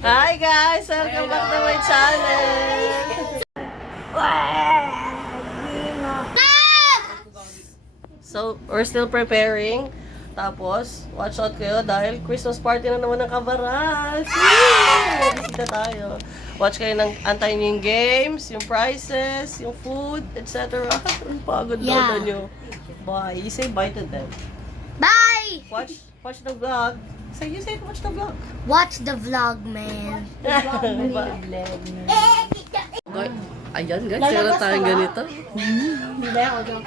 Hi guys! Welcome back to my channel! So, we're still preparing. Tapos, watch out kayo dahil Christmas party na naman ng Kabaras! Bisita tayo. Watch kayo ng antayin niyo yung games, yung prizes, yung food, etc. Ang pagod na nyo. Bye. You say bye to them. Bye! Watch the vlog. So you say watch the vlog. Watch the vlog, man. Ayan guys, meron tayong ganito. Hindi ako dyan.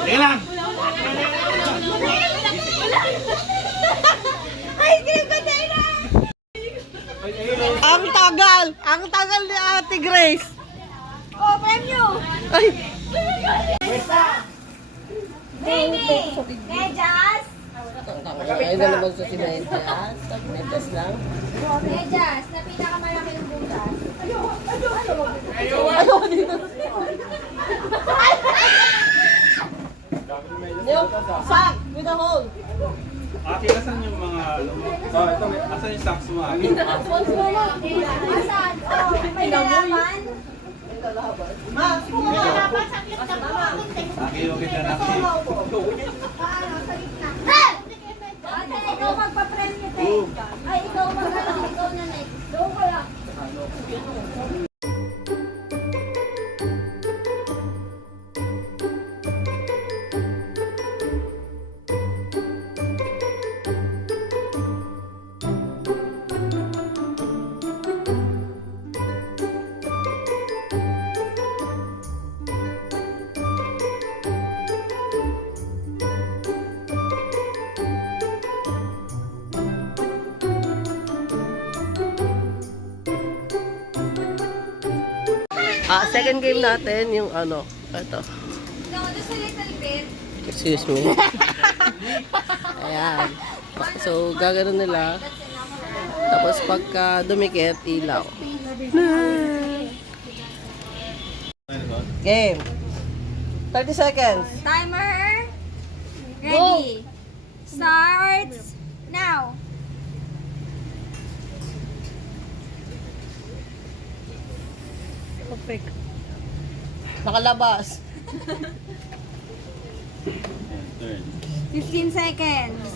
Teka lang! Ice cream container! Ang tagal ni Ate Grace. Oh, premyo! Ay, Baby! Medyas! ayun na naman sa sinetas. Sinetas lang. Medyas, na pinakamalaki yung butas. Ano dito? Yung sack with a hole. Ate, asan yung mga... ito, asan yung socks mo, Ate? Asan? Oh, may lalaman? Ma, siguro. Ate, okay dyan, Ate. Ate, ikaw magpa-premyo, te. Ay, ikaw ikaw na next. Go ko lang. Second game natin, yung ano, ito. No, just a little bit. Excuse me. Ayan. So, gagano nila. Tapos pagka dumikit, ilaw. Game. 30 seconds. Timer. Ready. Starts now. Perfect. Nakalabas. 15 seconds.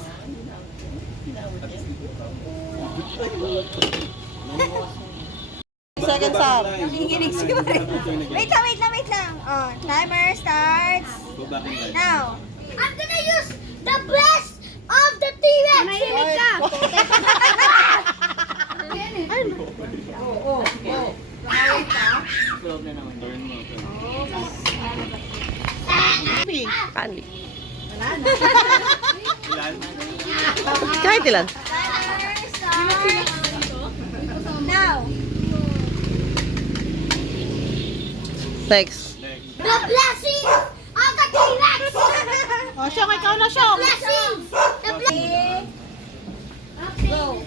Seconds up. Nakikinig si Mari. Wait lang. Oh, timer starts Go back in time. now. I'm gonna use the best of the T-Rex. Mahilig ka. Turn mo. Candy. Ilan? Kahit ilan. Timer starts now. Next. Next. The blessings of the T-Rex. Oh, Syong, ikaw na, Syong. Blessings. The blessings. Go.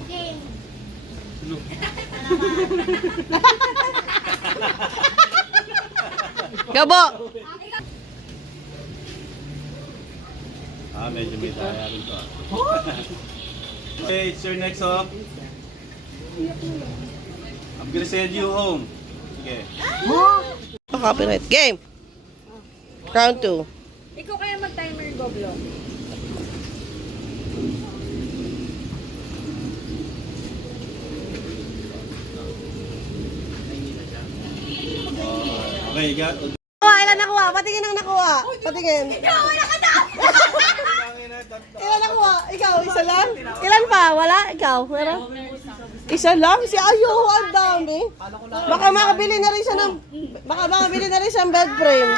Gabo. Medyo may daya rin to. Okay, it's your next song. I'm gonna send you home. Sige. Copyright. Game. Round 2. Ikaw kaya mag-timer, Goblo. Okay, you got... Oh, I ilan nakuha? Patingin ang nakuha. Patingin. Ilan nakuha? Ikaw, isa lang? Ilan pa? Wala? Ikaw? Meron? Isa lang? Si Ayo, ang dami. Baka makabili na rin siya ng... Baka makabili na rin siya ng bed frame.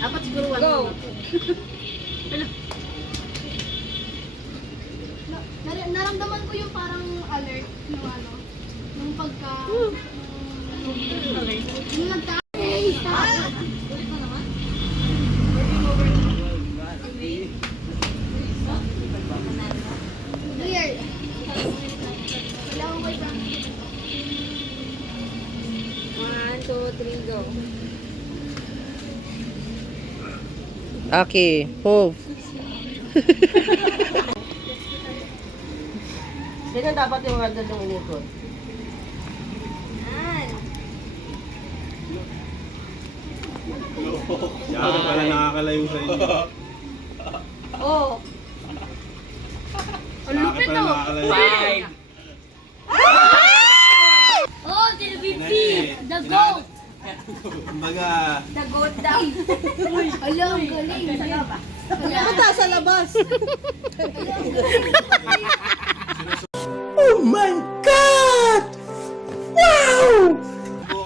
Apat siguro one. Go! Naramdaman ko yung parang alert ng ano, nung pagka... Yung nagka... Ulit mo naman? Weird. Kailangan ko isang... 1, 2, 3, go. Okay, move. Ganyan dapat yung handle yung inikot. Si Ate pala nakakalayo sa inyo. Oh. Si Ate pala nakakalayo. Oh, Tilibiti! The goat! Kumbaga, The goat daw. Alam, galing. Nakata sa labas.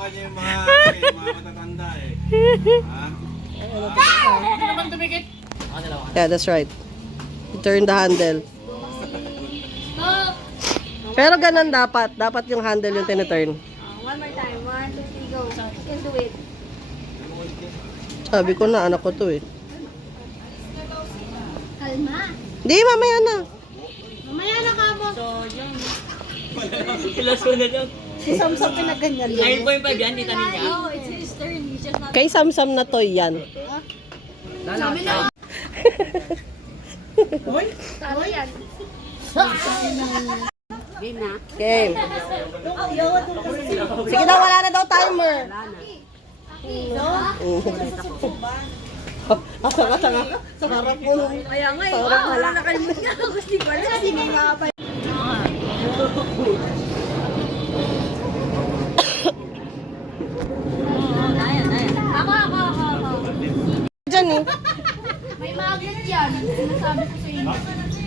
subukan niyo yung mga matatanda eh. Ha? Yeah, that's right. You turn the handle. Oh. Pero ganun dapat. Dapat yung handle yung tiniturn. One more time. 1, 2, 3, go. You can do it. Sabi ko na, anak ko to eh. Kalma. Di, mamaya na. Mamaya na ka mo. Si Samsam pinaganyan Ngayon po yung pag yan, tita niya. No, it's his turn. He's just not... Kay Samsam na toy yan. Sabi na. Talo yan. Game. Sige na, wala na daw timer. Tanga. Sa harap mo. Kaya nga eh. Wala nakalimutan nga ako. Hindi ko alam. Hindi nga pa. Ako. Diyan eh. May magnet yan. Sinasabi ko sa inyo.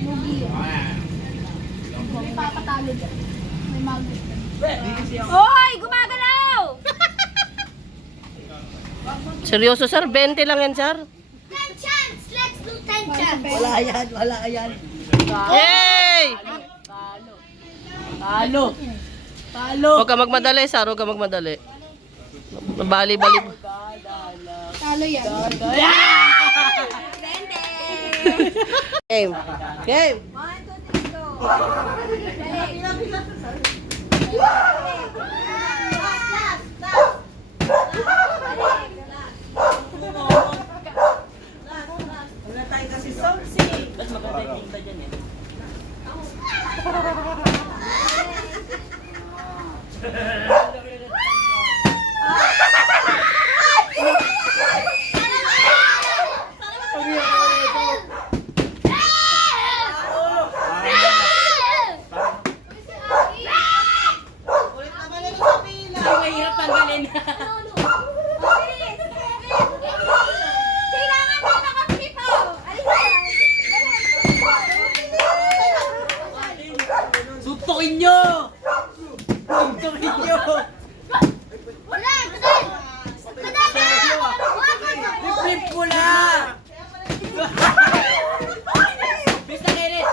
Mugi yan. May papatalo dyan. May magnet. Hoy! Gumagalaw! Seryoso sir, 20 lang yan sir. 10 chance! Let's do 10 chance! Wala yan. Yay! Talo. Huwag ka magmadali sir, huwag ka magmadali. Bali. Talo yan. Game. 1, 2, 3, go! Mas maganda yung tinta dyan eh. Mahirap tanggalin. Kailangan mo nakasipo! Suntukin nyo! Suntukin nyo! Wala! Kadal! Flip ko na! Bisa Kenneth!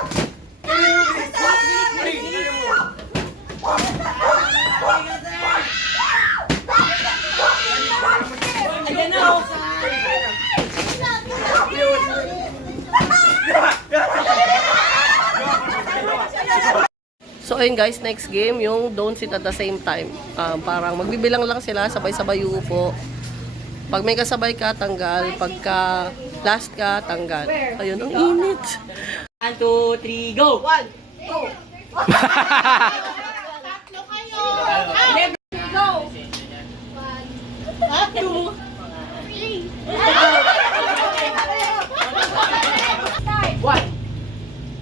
Ayan na oh! So ayun guys, next game yung don't sit at the same time. Parang magbibilang lang sila, sabay-sabay uupo. Pag may kasabay ka, tanggal. Pagka last ka, tanggal. Ayun, ang init. 1, 2, 3, go!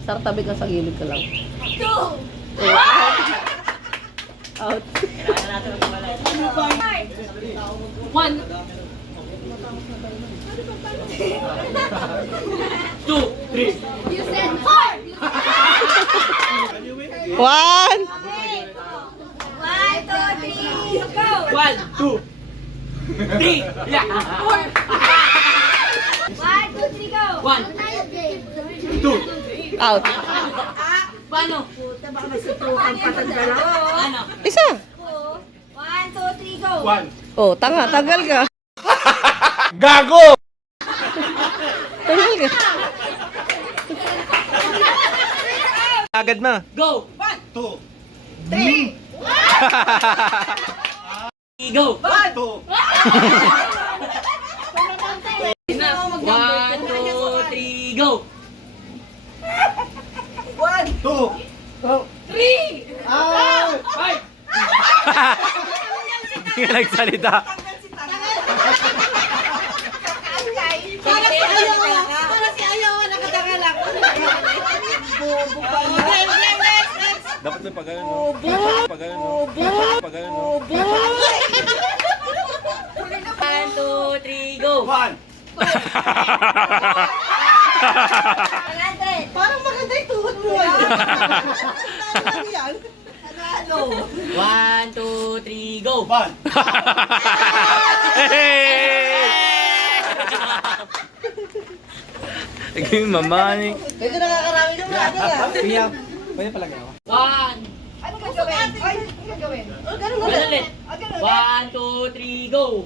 Sar, tabi ka sa gilid ka lang. 2! Out. Kailangan natin magwalay. 1! Two, three. You said 4! One. 1, 2, 3, go! 1, 2, 3. Yeah. 1, 2, 3, go! One. Two. Out. Paano? Ano? Isa. 1, 2, 3, go! One. Oh, tanga. Tagal ka. Gago! Tagal ka. Agad na. Go. Two. Go. Two. 1, 2, 3, go. Two. Hindi ka nagsalita. Dapat may pagano, no? Pagano, no? Pagano, no? 1, 2, 3, go. One. Parang maganda yung tuhod mo. Yan. 1, 2, 3, go. One. Naging mamani. Medyo nakakarami ka na. Pwede pala ginawa. 1. Ano gagawin? Ay, ano gagawin? Ganun Ulit. 1, 2, 3, go.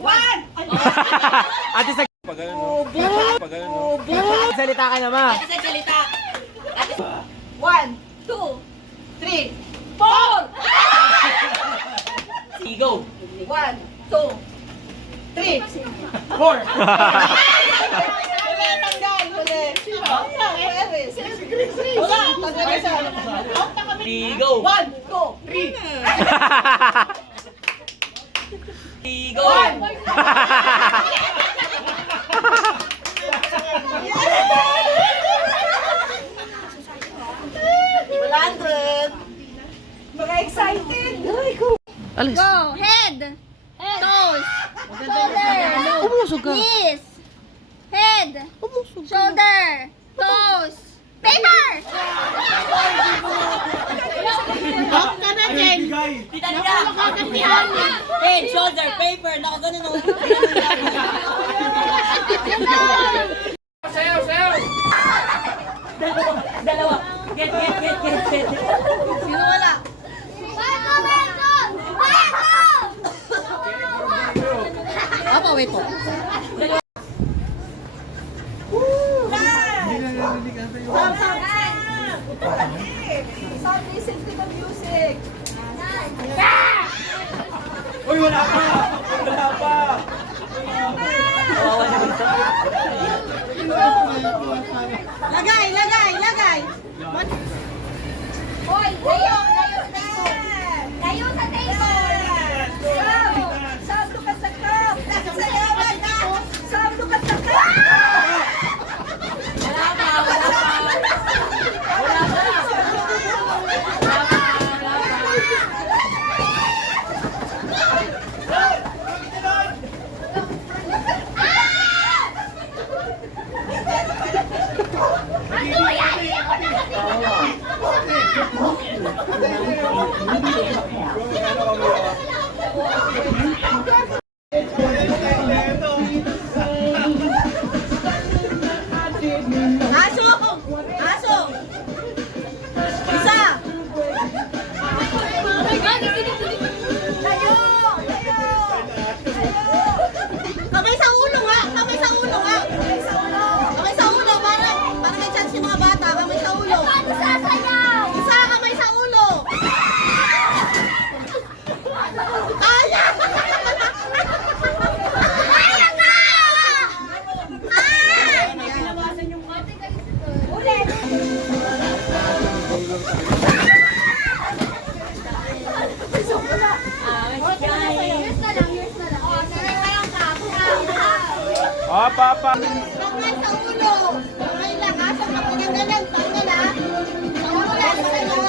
Ate sa... Pagano, no? Pagano, no? Salita ka naman. Ate sa salita. 1, 2, 3, 4! 3, go. 1, 2, 3. Four. Wala, tagal isa. 3, go. 1, 2, 3. 3, go. Mga excited. Ay, ko. Alis. Go! Head! Toes! Shoulder! Umusog ka. Knees! Head! Umusog ka. Shoulder! Toes! Paper! Off ka na, Jen! Tita nila. Head, shoulder, paper. Naku, ganun o. Dalawa. Get. Sino wala? Apa, wait po. Uy, wala pa! Wala pa! Lagay. Hoy, layo sa table! Layo sa table! Sound to sa cup! Sayawan na! Sound to sa cup! Ano yan? Ayoko na kasi! Aso. Isa. Layo! Kamay sa ulo nga. Kamay sa ulo. Para may chance yung mga bata. Kamay sa ulo. Paano sasayaw? Isa, kamay sa ulo. Kaya! Kaya ka! Ulit! Yours na lang. Oh, sayaw ka. Apa. Kamay sa ulo. Kamay lang ha. Sa kapagagalan. Tanggal ha. Sa ulo lang. Sa ulo.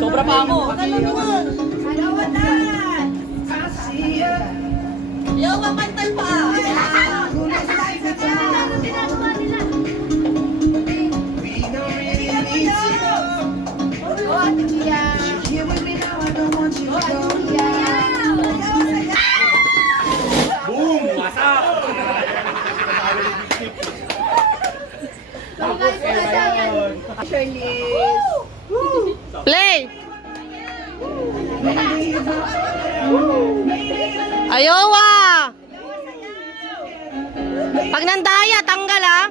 Sobra pa ako. Yo, mapantay pa! Boom! Wasak! Play! Ayowa! Pag nandaya, tanggal ah!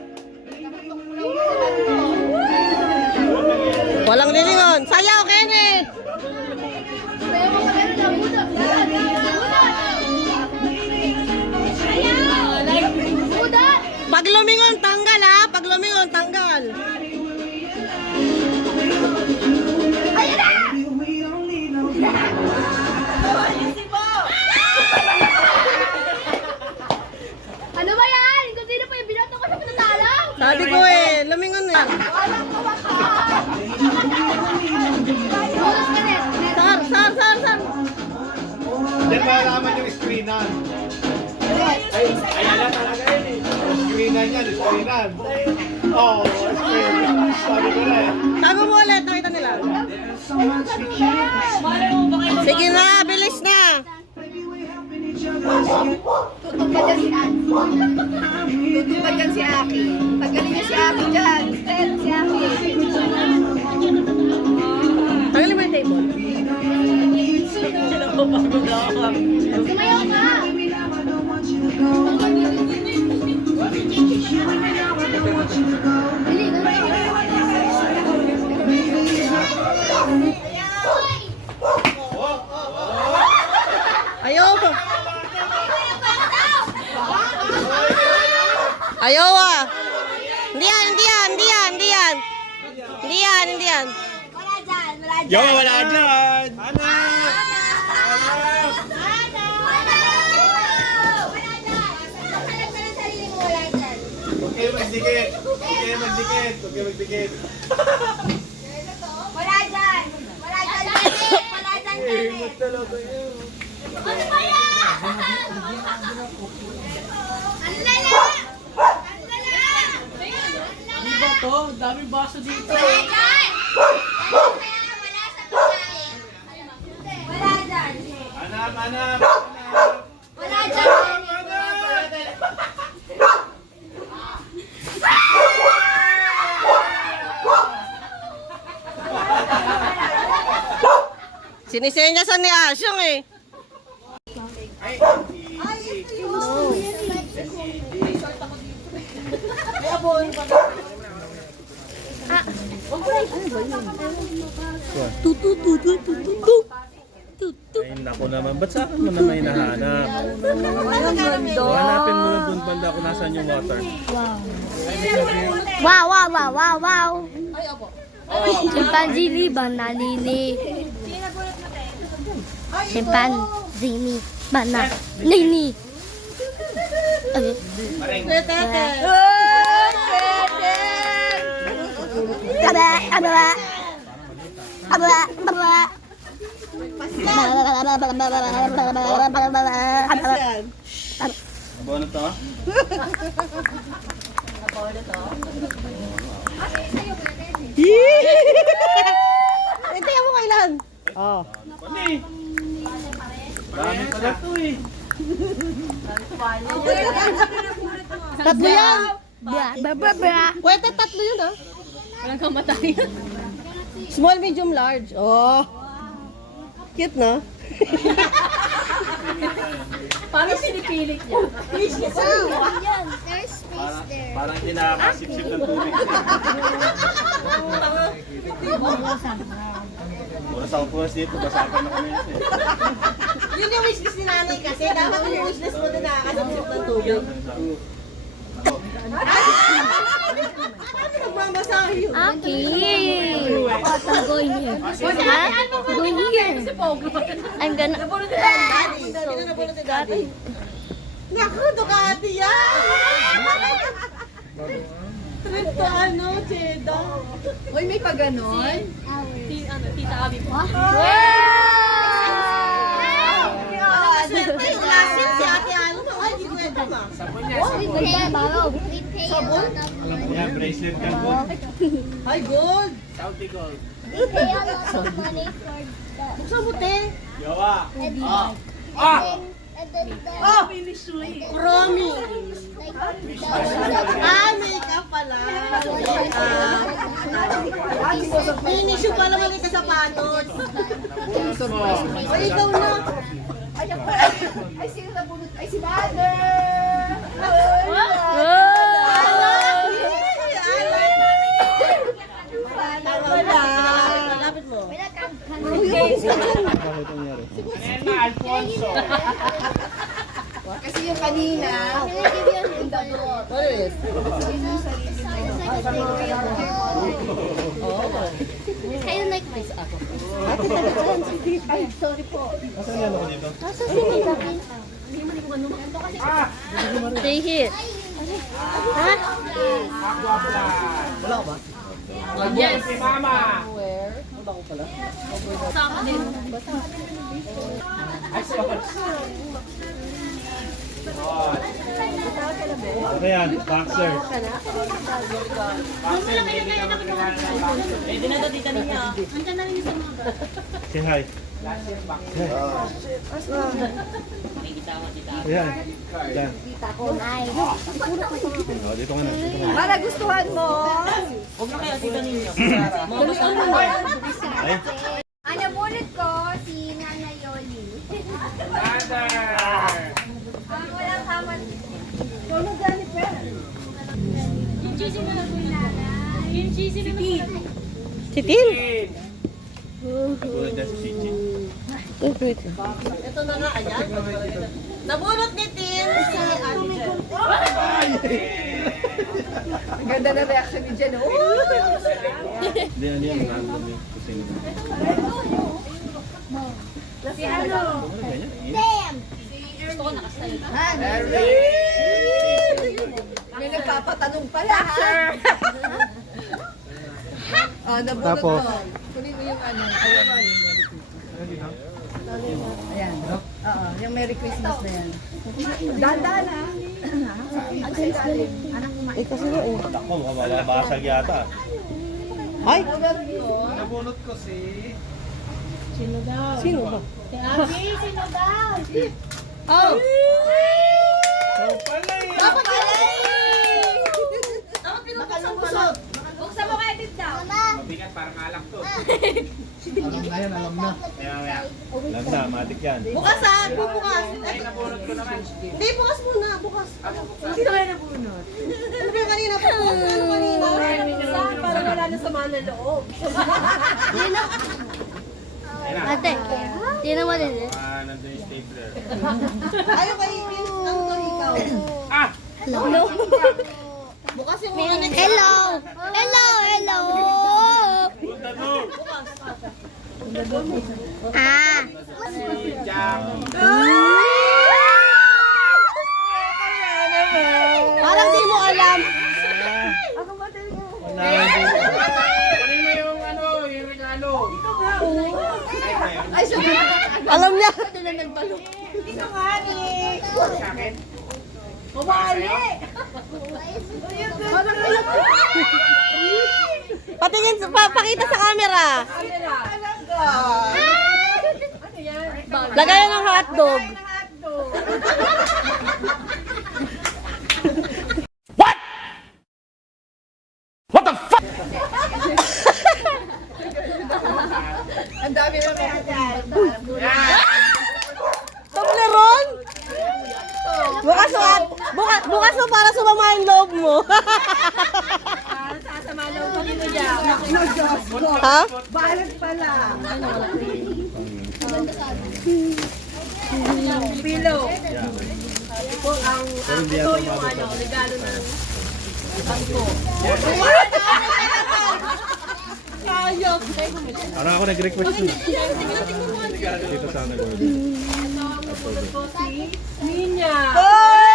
Walang lilingon. Sayaw, Kenneth! Pag lumingon, tanggal ah! Pag lumingon, tanggal! Ano ba yan? Kung sino pa yung binoto ko sa panatalo? Sabi ko eh, lumingon eh. Oras ka net. Sar! Hindi pa naman yung screenan. Ayan na talaga yun eh. Screenan yan, screenan. Oo, screenan. Sabi ko na eh. Tago mo ulit, nakita nila. Sige na, bilis na. Tutong ba dyan si Aki? Tutong ba dyan si Aki? Tanggalin niyo si Aki dyan. Step si Aki. Tagalin mo yung table. Sumayaw ka! Dali, Ayaw pa. Ayaw ah. Hindi yan. Yo, wala dyan! Huwag kayo magdikit! Wala dyan! Himot talaga yun. Ano ba yan? Ang lala! Di ba to? Dami baso dito. Wala dyan! Wala sa pagkain. Wala dyan. Hanap! Wala dyan. Sinisenyasan ni Asyong eh. Ay, naku naman. Ba't sa akin mo naman hinahanap? Hanapin mo lang doon banda kung nasaan yung water. Wow. Chimpanzini bananini. Chimpanzini bananini. Abo na to? Ito mo kailan? Oh. Pati! Dami pala to eh. Tatlo yan. Bra. Pwede tatlo yun ah. Walang kamatayan. Small, medium, large. Oh. Cute na. Parang sinipilit niya. Parang, parang hindi nakakasip-sip ng tubig. Oras ako puwas dito, basakan ako na ito. Yun yung wishlist ni nanay kasi. Dapat yung wishlist mo na nakakasip ng tubig. Nagmamasahe yun. Aki. I'm going here. I'm going here. I'm gonna... Daddy. Daddy na napulot ni Daddy. Naku, Ducati yan! Trip to ano, Cheda. Uy, may pa ganon? Tita Abby po. Swerte yung lasin si Ate Ano. Ay, hindi ko ito ma. Alam mo yan, bracelet ka po. Ay, gold! Saudi gold. Buksan mo, te. Yawa. Oh! Promise! Ah, makeup pala. Finish yung pala mali sa sapatos. Ay, ikaw na. Ay, sino nabunot? Ay, si Mother! Lapit mo. Alfonso. Kasi yung kanina, What is? Kayo like my ako. Ay, sorry po. Asan yan ako dito? Nasa sinigang. Stay here. Ha? Wala ka ba? Yes. Si Mama. Where? Wala ko pala. Sama din. Ano yan? Boxer. Pwede na daw tita niya. Say hi. Makikita mo tita. Ayan. Ayan. Oh, dito ka na. Dito ka na. para gustuhan mo. Huwag na kaya tita ninyo. Ay, Ang nabunot ko, si Nana Yoli. Mother. Ang walang kaman. Yung cheesy na nabunot. Si Tin? tulad yan si Chichi. Ito na nga, ayan. Nabunot ni Tin si Angel. Ang ganda na reaction ni Jen. Oh! Hindi, ano yan? Ano yan? Kusina. Si ano? Ganyan? May nagpapatanong pala, ha? Oh, nabunot Tapos? mo. Kunin mo yung ano. Ayan. Oo, yung Merry Christmas na yan. Dahan-dahan, ha? Eh, kasi nga eh. Ako, mababasag yata. Ay! Nabunot ko si... Sino ba? Oh! Oh, pala eh. Dapat Dapat pinupasang busot. Buksan mo kaya dito. Mabigat para malak to. Alam na yan, alam na. Alam na, matik yan. Bukas ha! Bukas! Ay, nabunot ko naman. Hindi, bukas muna. Bukas. Sino kaya nabunot? Ano kaya kanina pa? Ano kanina? Parang wala na sama na loob. Ate, tingnan mo din eh. Nandun yung stapler. Ayaw kay Tin. Ang to ikaw. Ah! Hello? Bukas yung mga next. Hello! Hello! Hello! Punta doon. Ah! Si Jack. Parang di mo alam. Wala din. Kunin mo yung ano, yung regalo. Ay, sabi na. Alam niya. Ito na nagbalo. Sa akin. Patingin, pakita sa camera. Lagayan ng hotdog. Ang dami na may Toblerone? Bukas mo para sumama yung loob mo. Sasama daw kami mo dyan. Ha? Balag pala. Pillow. Ito ang Pero hindi yata mababa. regalo ng Ayok. Parang ako nag-request nun. Dito sana ko. Ninya. Ay!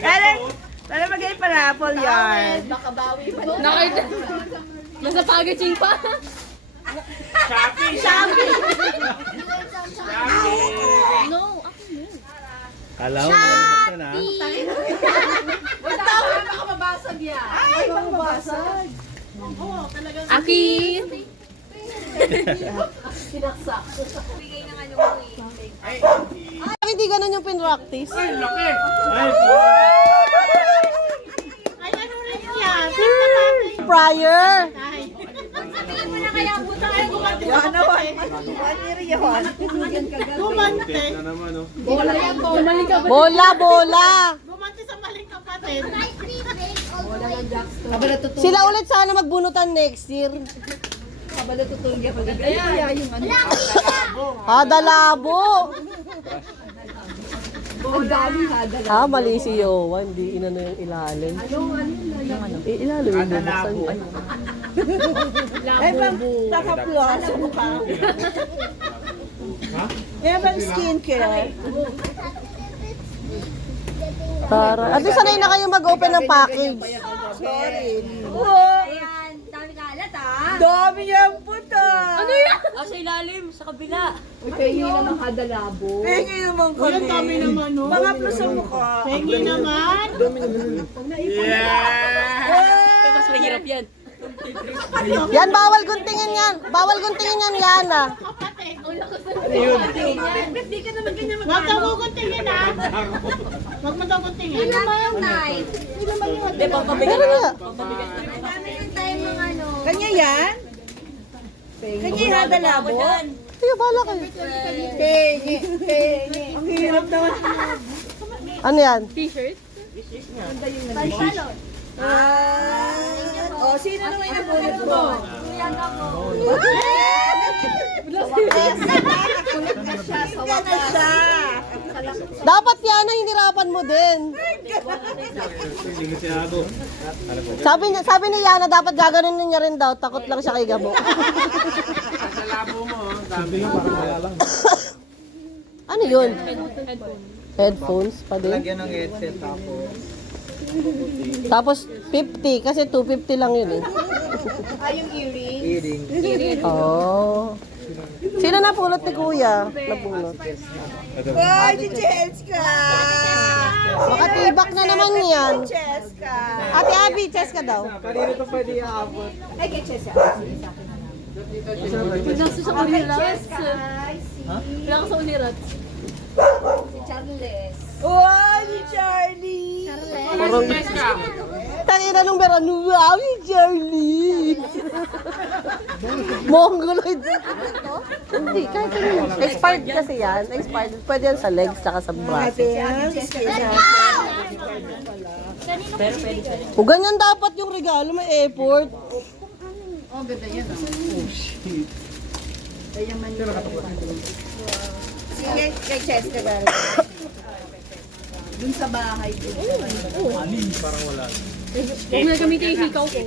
Para magaling para apple yarn. Nakita. Nasa packaging pa. No, ako yun. Kala mo, malamig ka na. Aki. Bakit hindi ganun yung pinractice? Ay, Prior! Yan naman. 1 year yun. Tek na naman, oh. Bola, bola! Sila ulit sana magbunutan next year. Hadalabo! Ah, mali si Yowan. Hindi inano yung ilalim. Ilalim yung bubuksan niya. Ay, naka-plus. Kaya bang skincare? Tara. At least sanay na kayo mag-open ng package. Sorry. Ayan, dami kalat ah. Dami niyang puta. Ano yan? Sa ilalim, sa kabila. Pengi naman ko. Ang dami naman, no? Mga plus ang mukha. Pengi naman. Mas mahirap yan. Yan, bawal guntingin yan. Bawal guntingin yan, Yana. Huwag ka kukuntingin, ha? Huwag mo daw kuntingin. Ano ba yung knife? Hindi, pampabigat. Pero nga. Dami ng time ng ano. Kanya yan? Kanya yung hadalabo? Sige, bala kayo. Pengi. Ang hirap naman. Ano yan? T-shirt? Pantalon. Oh, sino naman yung nabunod mo? Yan ako. Sawa ka siya. Dapat Yana, hinirapan mo din. Hindi sinado. Sabi ni Yana, dapat gaganunin niya rin daw. Takot lang siya kay Gabo. Sa labo mo, sabi yung Ano yun? Headphones pa din. ng headset Tapos 50, kasi 250 lang yun eh. Yung earring. Oh. Sino napulot ni Kuya? Napulot. Ay, si Cheska! Makatibak na naman yan. Cheska! Ate Abby, chess ka daw. Kanina to pwede aabot. Ay, kay Cheska. Nasa sa ulirat. Cheska! Lang sa ulirat. Oh, si Charlie! Parang tangina nung meron. Wow, si Charlie! Mongoloid. Hindi, kahit ano. Expired kasi yan. Expired. Pwede yan sa legs, tsaka sa braso. O ganyan dapat yung regalo, may effort. Sige, kay Cheska ba? Dun sa bahay. Huwag na gamitin yung hikaw ko.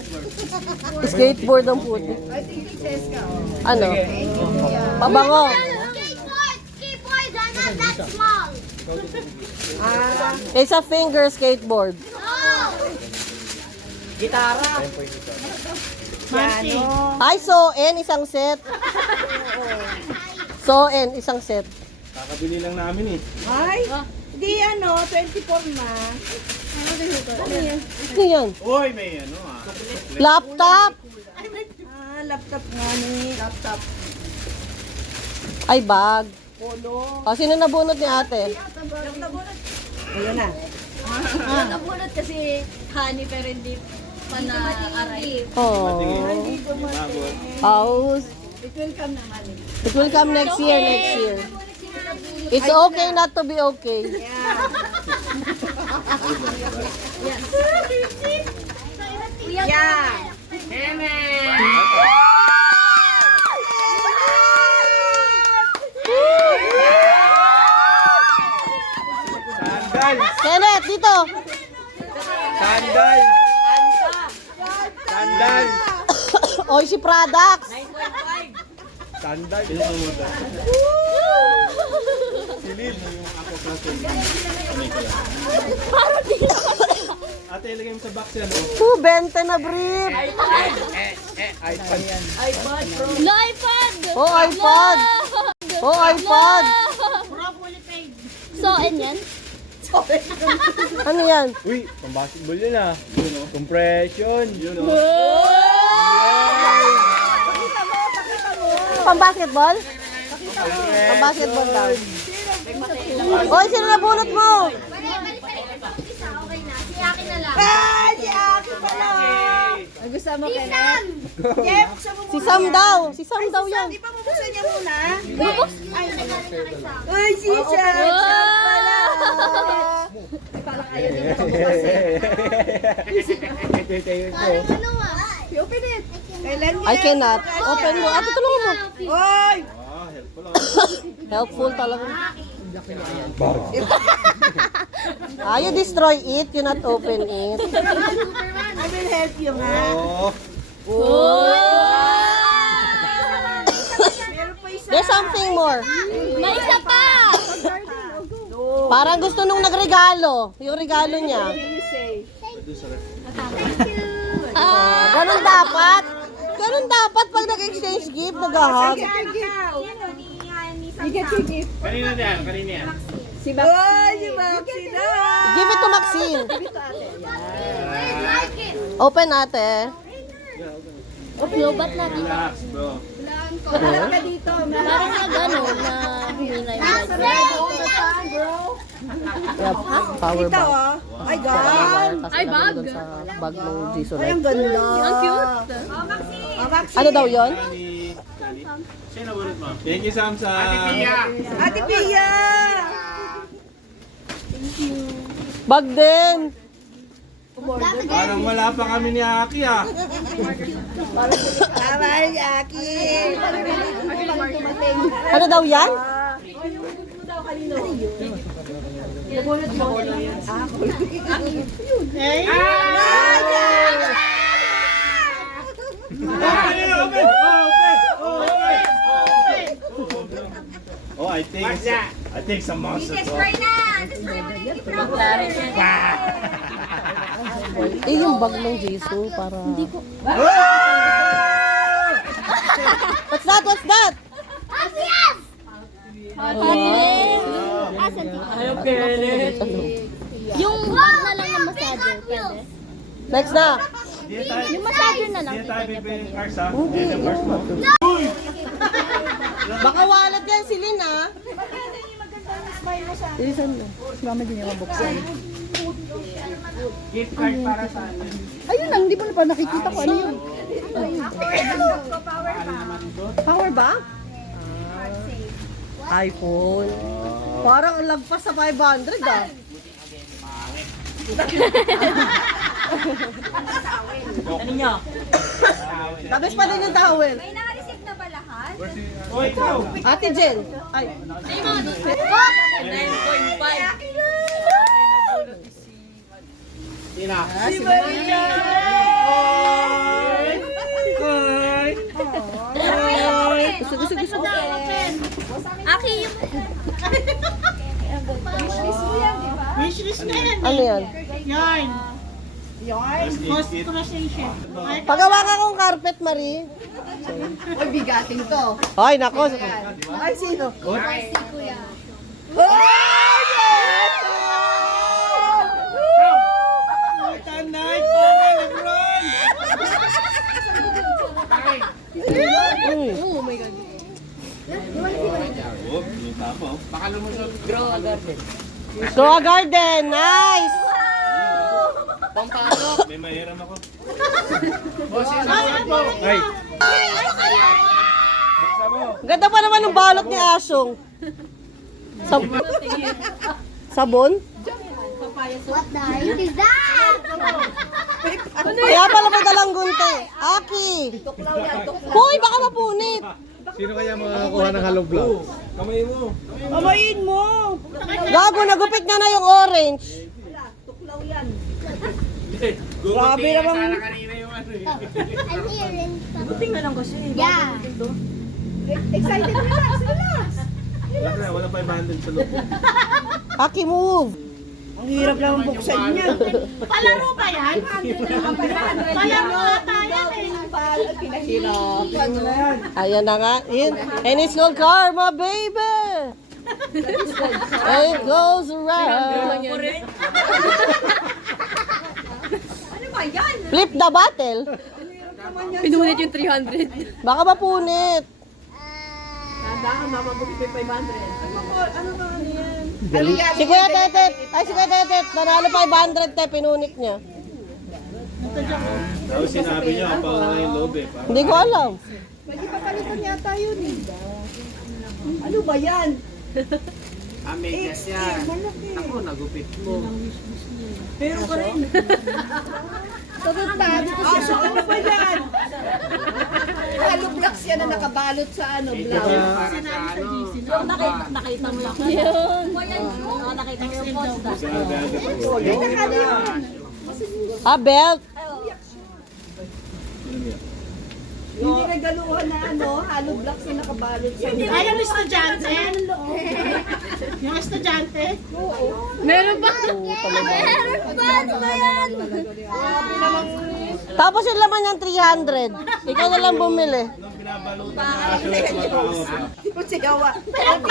Skateboard ang puti. Ay, sige, Cheska. Ano? Pabango. Skateboard, not that small. It's a finger skateboard. Piano. Ay, so-en, isang set. So-en, isang set. Kakabili lang namin eh. Ay, di 24 na. Ano yan? Uy, may ano ah. Laptop. Laptop nga ni. Laptop. Ay, bag. Polo. O, sino nabunot ni ate? Ayun na. Nabunot kasi honey pero hindi pa na-aray. Oh. House. It will come naman eh. It will come next year, next year. It's okay not to be okay. Yeah. Sandal! Kenneth, dito. Sandal! Sandal! Oy, si Products. Sandal! Silid! Parang di Ate, ilagay mo sa box yan. Oh. 220 na brief. No iPad! Oh, iPad. Oh, iPad. So, and yan? Ano yan? Uy, pang-basketball yun ah. Compression. Yun oh. Pang-basketball? Pang-basketball daw. Oy, sino nabunot mo? Gusto mo kay Nat? Jeff, gusto mo Si Sam daw. Si Sam daw yan. Di ba bubuksan niya muna? Uy, si Sam! Parang ayaw niya Open it! Kailan I cannot. Open mo. Ate, tulungan mo. Oy! Ah, helpful ah. Helpful talaga. You destroy it, you not open it. I will help you, ha? Oh. Meron pa isa. There's something more. May isa pa! Parang gusto nung nagregalo. Yung regalo niya. Ganun dapat. Ganun dapat pag nag-exchange gift, nag-hug. Kanina yan, kanina yan. Si Maxine. Uy, si Maxine na! Give it to Maxine. Open ate. Lobat natin. Relax, bro. Harap ka dito. Parang nag-ano, na humina yung light. Yep. Power Ito, bag. oh. Ay, God. Ay, bag. Sa bag ng Jesus. Ay, ang ganda. Ang cute. Ano daw yon? Sino nabunot mo? Thank you, Samsa. Ate Pia. Ate Pia! Bag din. Parang wala pa kami ni Aki ah. Tama, Aki. Ano daw yan? Oh, I think some monster. Eh, yung bag ng Jesus para... Hindi ko... What's that? What's that? Yung bag na lang ng massager, pwede? Next na. Yung massager na lang. Hindi tayo bibili ng cars ha? Hindi ng cars mo. Baka wallet yan si Lynn, ah. Gift card para sa Ayun lang, hindi mo na pa nakikita ko ano yun. Power bank? iPhone. Parang lagpas sa 500, ah. Tapos pa din yung towel. Oh, ikaw! Ate Jen. Ay. Si Maria! Gusto. Aki, yung... Wishlist na yan. Ano yan? Yarn. Yarn? Customization. Pagawa ka kong carpet, Marie. Ay, bigating to. Ay, nako. Ay, sino? Oh my God. Oh, yung tapo. Baka lumusot. Grow a garden. Nice. May mahiram ako. Ay, Buksa mo. Ganda pa naman ng balot ni Asyong. Sabon? What the heck is that? Kaya pala may dalang gunte. Aki. Hoy, baka mapunit. sino kaya makakakuha ng hollow block? Kamay mo. Kamayin mo. Gago, nagupit niya na yung orange. Grabe naman. I'm here. Yeah. Excited na lang. Sila. Wala 500 sa loob. Aki, move. Ang hirap lang buksan niya. Palaro ba yan? Palaro ata yan eh. Pinahirapan. Ayan na nga. And it's called karma, baby! It goes around. Ano ba yan? Flip the bottle. Pinunit yung 300. Baka mapunit. Si Kuya Tetet. Ay, si Kuya Tetet. Nanalo 500 te. Pinunit niya. Tapos sinabi niyo, ang pangalan yung loob eh. Hindi ko alam. Pwede pa palitan yata yun eh. Ano ba yan? Amigas yan. Ako, nagupit mo. Pero ka rin. Tagutado ko siya. So ano ba yan? Halo blocks yan na nakabalot sa ano, blouse. Nakita mo lang. Yun. Nakita mo yung post. Ah, belt. Hindi na ganuhan na ano, halo blocks na nakabalot sa Ay, yung estudyante? Yung estudyante? Meron ba? Meron ba? Ano ba yan? Tapos yung laman niyang 300. Ikaw na lang bumili. Nung binabalutan na aso na tumatawa pa. Di mo sigawa. Hindi na lang.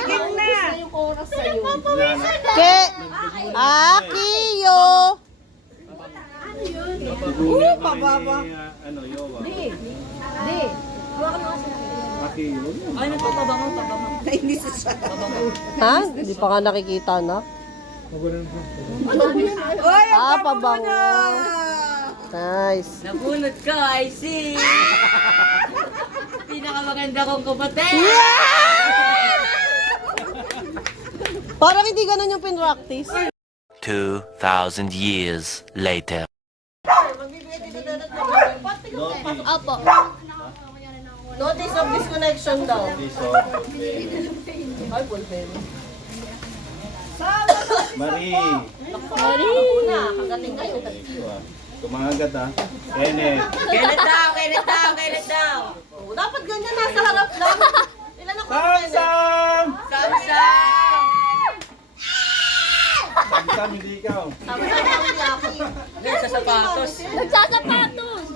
Higit na. Yung oras sa'yo. Ke Akiyo. Pababa. Ano, Yowa. Di. Aki, yun. Ay, nagpapabangon, pabangon. Nainis siya. Ha? Hindi pa nga nakikita na. Oy, Ah, pabango. Nice. Nabunot ko, I see. Pinakamaganda kong kapatid. Parang hindi ganun yung pinractice. 2,000 years later. Opo. Notice of disconnection daw. Ay, ballpen. Marie. Una, kagating kayo. Kumangagat ha. Kenneth. Kailan daw, kailan daw, kailan daw. Oh, dapat ganyan nasa harap lang. Ilan ako? Samsam! Samsam! Samsam, hindi ikaw. Sama-sama kami ako. Sa sapatos. Nagsasapatos.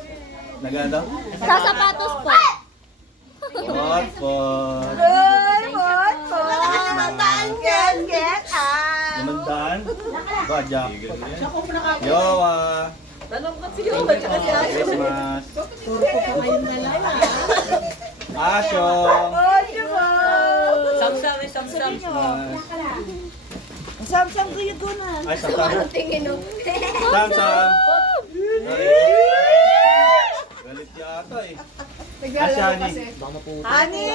Nagano? Sasapatos po. What po? Limandaan? Ba, Jack? Yowa! Nalungkot si Yowa, tsaka si Asyo. Christmas! Asyo! Samsam, eh, samsam. Samsam kayo ko na. Ay, Samsam! Samsam! Galit yata eh. Asyani! Ani!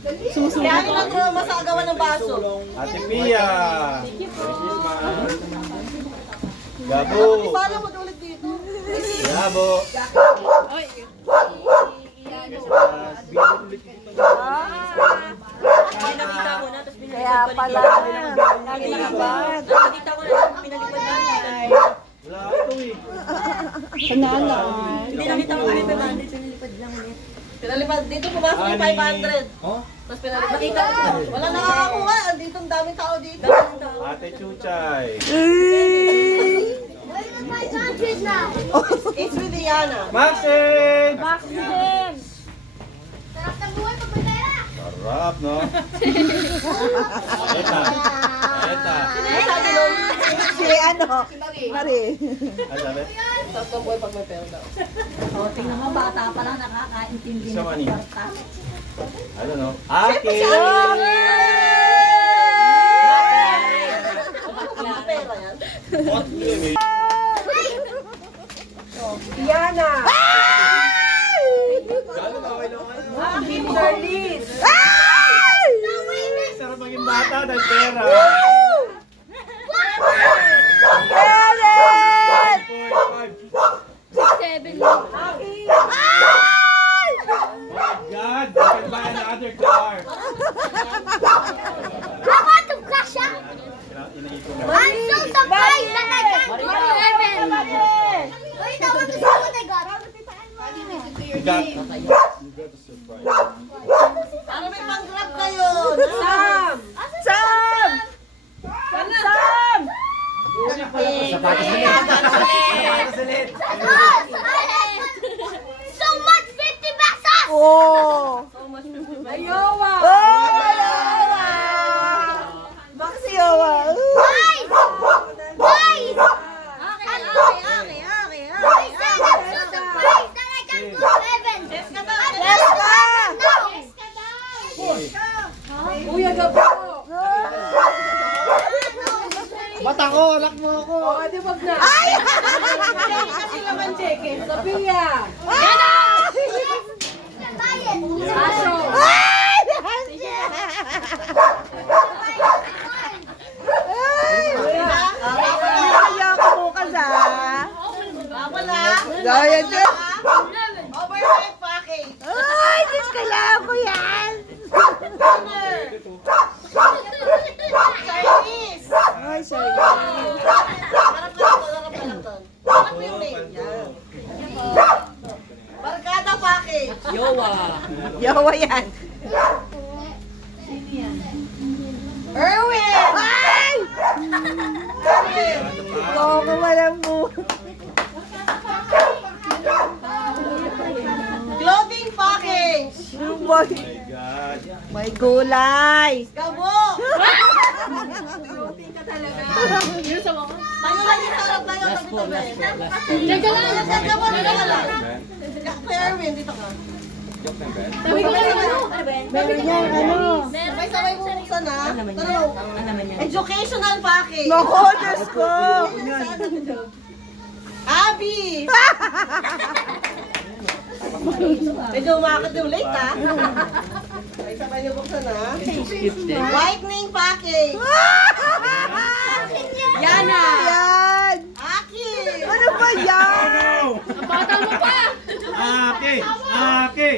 Kaya nila trauma sa agawan ng baso. Ate Pia! Merry Christmas! Gabo! Paano mo ulit dito? Gabo! Pinakita ko na, tapos Kaya pala. Nalilibad. Nakita ko na, pinalipad namin. Wala ito eh. Hindi nakita ko kami 500, pinalipad lang ulit. Pinalipad. Dito pumasok yung 500. Oh? Tapos pinalipad. Nakita ko. Wala nakakakuha. Andito ang daming tao dito. Ate Chuchay! It's with Diana. Maxine! Sarap ng buhay pag may pera. Sarap, no? Eta. Eta. Ano sabi nun? Si ano? Mari. Ano sabi? Sarap ng buhay pag may pera daw. O, tingnan mo, bata pa lang nakakaintindi Isa ng man eh. kwarta. Ano, no? Aki! Ang pera yan. What? Diana. Gano'n ba kayo naman? Kim Darlis. Sarap maging bata dahil pera. Seven. Oh my God! I can buy another car! Inaipon na. I'm so surprised that I can't go to heaven. Wait, I want to see what I got. You got a surprise. Para may pang-grab kayo. Sam! Sam! Sapatos ulit. Sapatos ulit. So much 50 pesos! Oh! Ayowa! Maxi Yowa! Guys! Guys! Okay. I said I'm so surprised that I can go heaven. Leska! Uy, agapo! Ba't ako? Anak mo ako. Oh, di wag na. Kasi naman, Jeke. Sophia! Bayad. Aso! Kaya ka bukas ah! Wala! Gaya dyan! Overnight package! Ay, Diyos kailangan ko yan! Chinese! Ay, sorry. Harap ka lang doon. Harap mo yung name. Yan. Barkada package! Yawa yan! Erwin! Ay! Oo, walang mo. Clothing package! May gulay! Gabo! Tayo lang yung harap tayo. Teka lang. Kuya Erwin, dito ka. Meron yan, ano? Sabay mo buksan ha. Educational package. Naku, Diyos ko! Abby! Medyo umakit yung late ha. Sabay niyo buksan ha. Whitening package. Yana! Yan! Aki! Ano ba yan? Aki! Aki!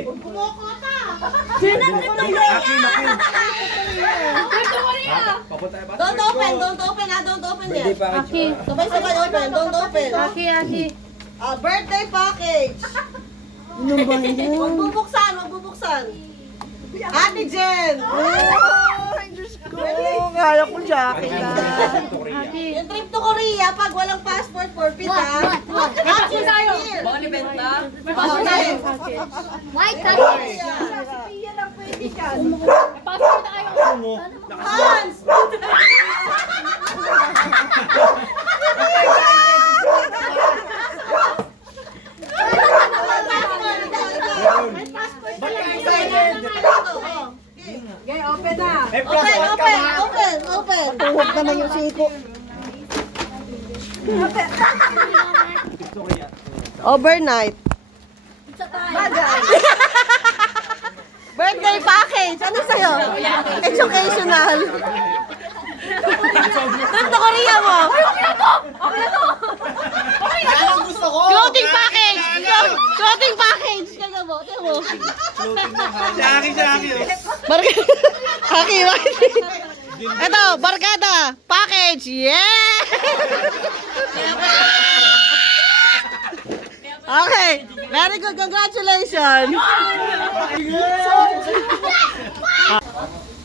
Don't open ha. Don't open yan. Sabay open. Don't open. Aki. Birthday package. Ano ba yan? Huwag bubuksan. Ate Jen! Ay, Diyos ko! Kala ko jacket lang. Yung trip to Korea, pag walang passport, forfeit ha. Happy tayo! Bali benta? White package. Hans! Open! Tuhog naman yung siko. Overnight. Birthday package. Ano sa'yo? Educational. Trip to Korea mo. Clothing package. Clothing package. Kaya mo. Tingnan mo. Si Aki. Haki. Ito, barkada. Package. Yeah! Okay. Very good. Congratulations.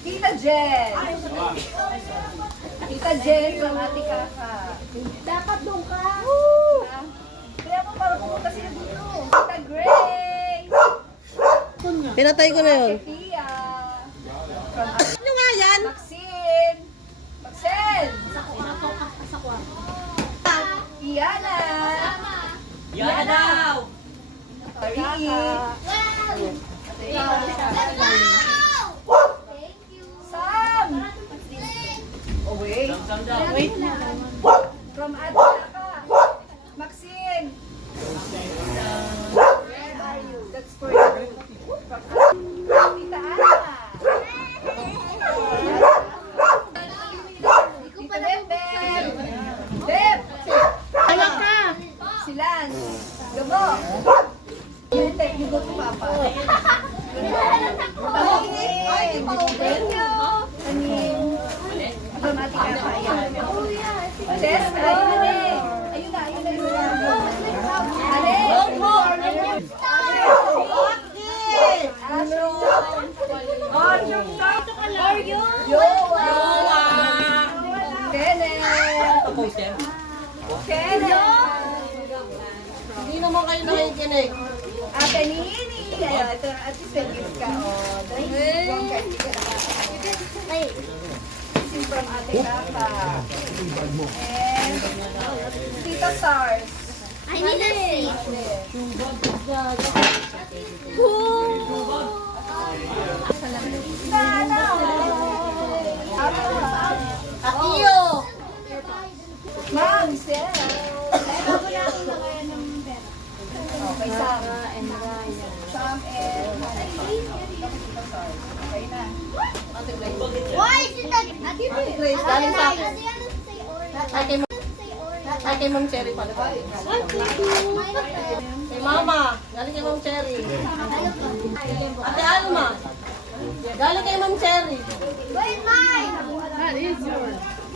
Tita Jen! Tita Jen from Ate Kaka. Dapat doon ka. Kaya mo para pumunta sila dito. Tita Grace! Pinatay ko na yun. Tia! Ano nga yan? Maxine! Maxine! Iana! Yan daw! Tari! Sam! Oh, wait. From Ate Kaka. Maxine! Where are you? That's for you. Tita Ana! Tita Beb! Beb! Anak ka. Si Lance! Gabo! You go to Papa. Thank you! From Ate Kaka. Jess, ayun na eh. Ayun na. Ale! Yowa! Kenneth! Hindi naman kayo nakikinig. Ate Nini. Ayan, ito ang ate Feliz ka. Oh, dahil buwang ka. Sim from Ate Kaka. And Tita Sars. I need a seat. Atiyo! Ma'am, Sel. Bago na akong nakayan ng pera. Okay, Sam. And Ryan. Sam and Tita Sars. Okay na. Why is it that? Ate Grace, galing sa akin. Ay, kay Ma'am Cherry pala. Kay Mama, galing kay Ma'am Cherry. Ate Alma, galing kay Ma'am Cherry. Wait, mine!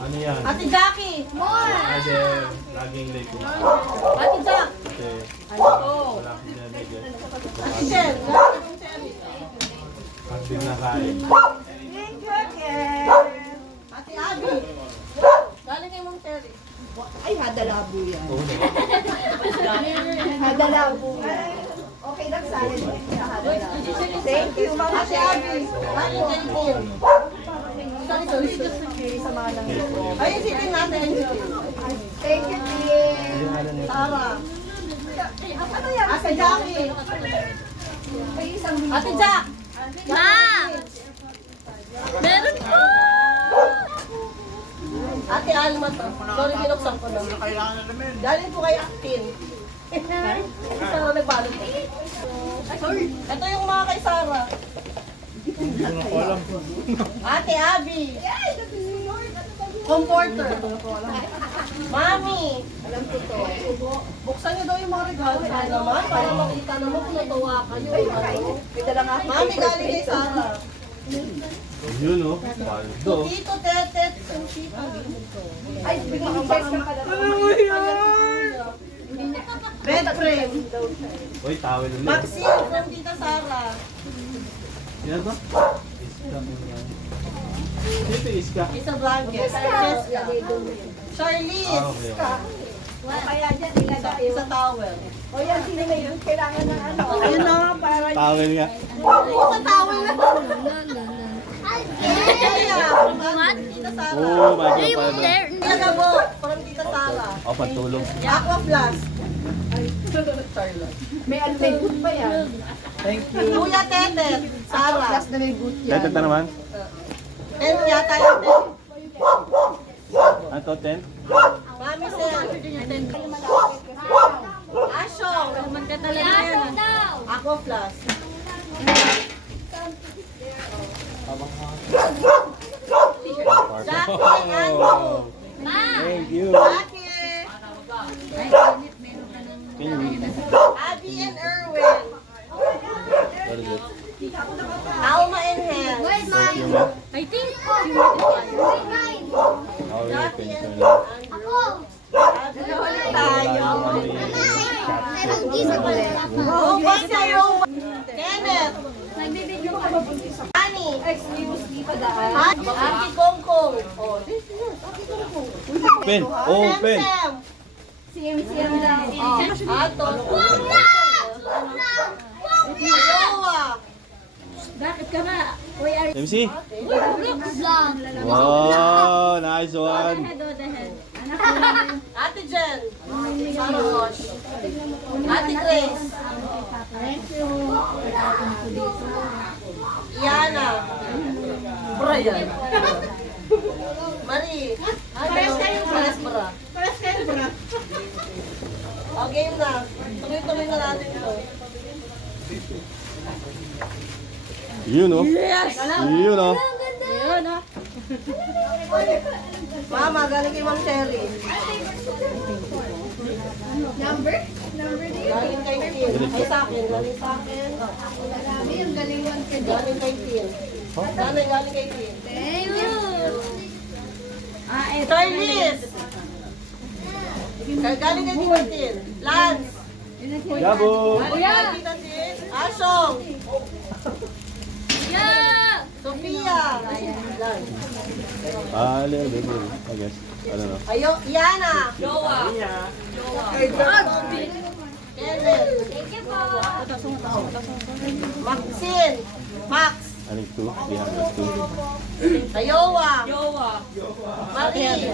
Ano yan? Ate Jackie, Kasi laging late ko. Ate Jack, Kasi wala akong dinadagyan. Ate Jen, galing kay Ma'am Cherry. Pag din nakain. Thank you again. Ate Abby, galing kay Ma'am Cherry. Ay, hadalabo yan. Oo na. Hadalabo. Okay lang sa akin sa hadalabo. Thank you, Mama Ate Abby, galing kay Paul. Sa mga lang ito. Ay, isipin natin. Thank you, Tim. Sarah. Ano yan? Ate Jackie. May isang libo. Ate Jack. Ma! Meron po! Ate Alma to. Sorry, binuksan ko lang. Galing po kay Akin. Sarah nagbalot. Ito yung mga kay Sarah. Hindi ko na ko alam. Ate Abby. Comforter. Mami. Alam ko to. Buksan niyo daw yung mga regalo na naman para makita naman kung natuwa kayo. May dala nga. Mami, galing kay Sarah. Yun o. Paldo. Tito, tetet, tito. Ay, bigyan ng check ka pala. Bed frame. Uy, tawel ulit. Maxine from Tita Sarah. Yan ba? Iska mo yan. Dito iska. Isa blanket. Jessica. Charlize. Okay. Kaya dyan, ilagay. Isa towel. O yan, sino may kailangan ng ano? Ayun na, para Tawel nga. Isa towel na. Again! Kaya, from Tita Sarah. Oo, bagyo Hey, pa na. there! Lagabo, from Tita Sarah. O, pantulog. Aqua Flask. Charlotte. may boot pa yan. Kuya Tetet. Sarah. Plus na may boot yan. Tetet na naman. And yata yung ten. Ato, 10? Mami Sel. Asyong. Lasok daw! Aqua Flask. Jackie and Andrew. Ma! Thank you. Jackie. Can you read? Abby and Erwin. What is it? Alma and Hen. Where's mine? Yung ba? I think. Where's mine? Oh, really? Jackie Pwede and ko na. Ako! Abby ulit tayo. Meron dito pala. Oh, what's your Kenneth. Nagbibidyo ka. Annie. Excuse me pa daan. Ate Kongkong. Oh, this is Ate Kongkong. Open! Open! Sam. Siyam daw. Ato. Wag na! Wag na! Wag na! Jowa. Bakit ka ba? Uy, are MC? Vlog. Wow! Nice one! Ate Jen. Sarosh. Ate Grace. Iana. Brian. Marie. Pares kayo bra. Pares kayo bra. O, game na. Tuloy-tuloy na natin ito. Yun o. Yun o. Mama, galing kay Ma'am Cherry. number? Number din. Galing kay Tin. Ay, sa akin. Galing sa akin. Marami yung galingan ka dyan. Galing kay Tin. Galing kay Tin. Thank you. Charlize! Galing kay Tita Tin. Lance! Gabo! Galing kay Tita Tin. Asyong! Yeah! Sophia! I guess. I don't know. Ayo, Yana. Maxine. Max. I think 2. Behind us 2. Tayowa. Maki.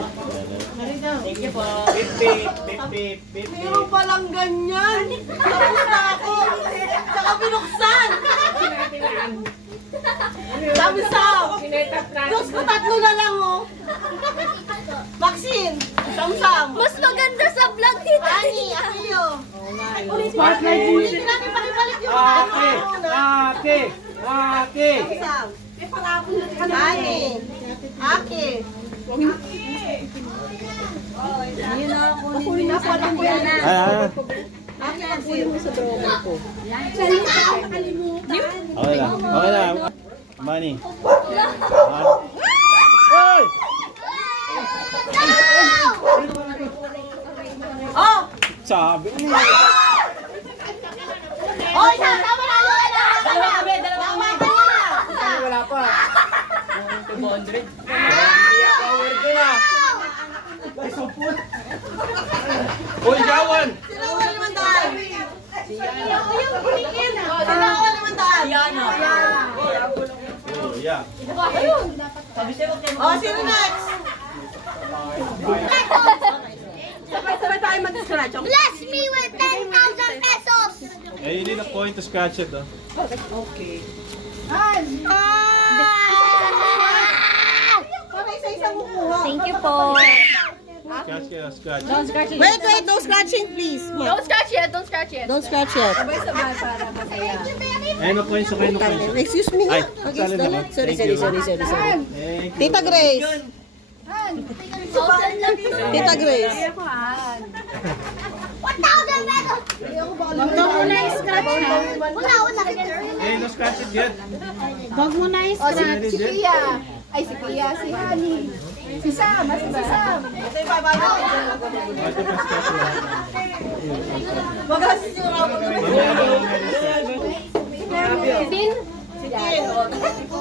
Meron palang ganyan. Tapos na ako. Saka binuksan. Sabi sa Diyos ko, 3 na lang oh. Maxine. Samsam. Mas maganda sa vlog ni Ani. Akiyo. Spotlight. Ulitin natin pakibalik yung Ate! Samsam. Ani. Aki. Aki ang kunin mo sa droga ko. Okay lang. Money. Hoy! Oh! Sabi niya. Hoy, tama na yun! Tama ka na! Wala pa. 200. Power ko na. Ay, supot. Hoy, Jawan! Sino ang 500? Sino ang 500? Yana. Oh, yeah. Oh, sino next? Sabay-sabay tayo mag-scratch. Bless me with 10,000 pesos! Hey, you need a point to scratch it, though. Para isa-isa mo kuha. Thank you po. Scratch it, scratch. Wait, no scratching please. Don't scratch yet, don't scratch yet. Don't scratch yet. Sabay-sabay para masaya. Ay, no points, okay, no points. Excuse me. Ay, Okay, salin ako. sorry. Thank you. Sorry. Thank you. Tita Grace. Tita Grace. 1,000 pesos! Huwag mo na i-scratch ha. Wala. Hey, no scratch it yet. Huwag mo na i-scratch. Si Pia. Ay, si Pia, si Honey. Si Sam, si Sam. Ito yung 500. Ate pa scratch it. Magasis yung ako.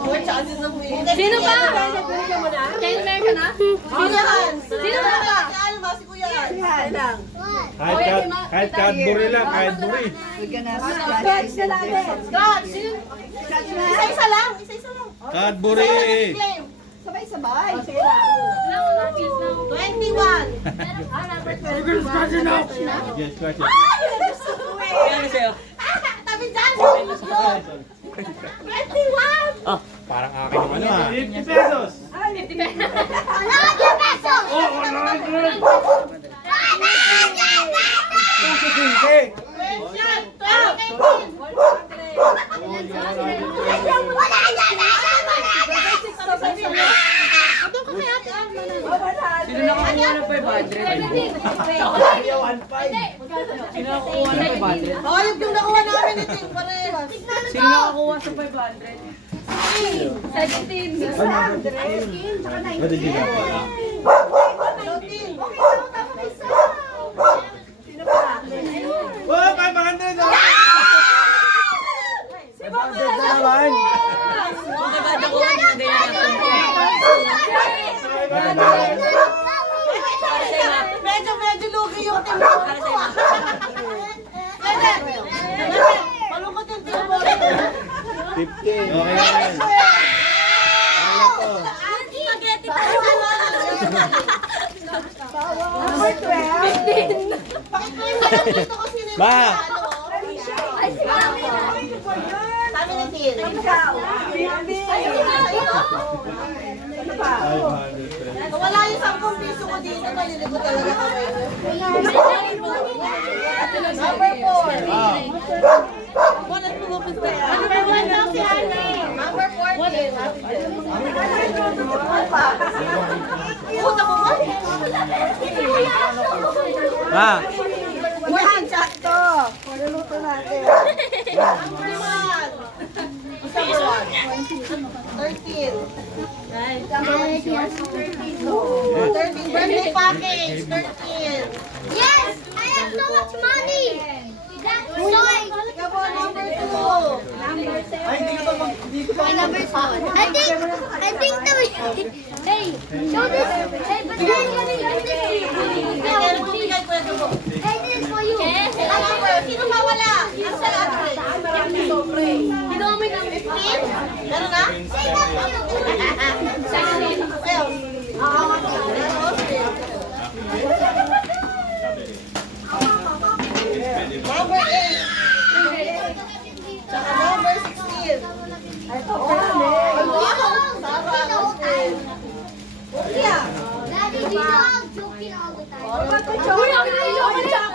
More chances of winning. Sino ba? Ten mer ka na? Sino yan? Sino ba? Si Alma, si Kuya. Kahit Cadbury lang, Cadbury. Scratch na natin. Scratch. Isa-isa lang. Cadbury. Claim. Sabay-sabay. 21. Yes, scratch it. Ano sa'yo? Tabi dyan. 21. Parang akin yung ano ah. 50 pesos. 100 pesos! Sino nakakuha ng 500? Sino nakakuha ng 500? Ayop yung nakuha namin ito. Parehas. Sino nakakuha sa 500? 17. What did you get? Oh, 500! 500 na naman! Medyo lugi yung team mo. Malungkot yung team mo. 50. Okay yan. Ano to? Spaghetti pa. Number 12. Pakiklaim na lang dito kung sino yung Ma! Ay, si Mami. Sabi ni Tin. Ikaw. 50. Ano pa? 500. Kung wala yung 10 piso ko dito, malili ko talaga kamay mo. Number 4. Ah. Number 1 lang si Ani. Number 14. Puta mo ba? Ma! Yan, sakto. Maluluto natin. Number 13. 13. Birthday package. 13. Yes! I have so much money! Soy! Ikaw po, number 2. Ay, hindi ko to My number is 1. I think the hey, show this. Hey, but then hey, this is for you. Sino mawala? Ang sa lahat. Sino mo yung 15? Gano'n na? Say that for you. Number 8. Tsaka number 16. Daddy, do you know how joking all the time?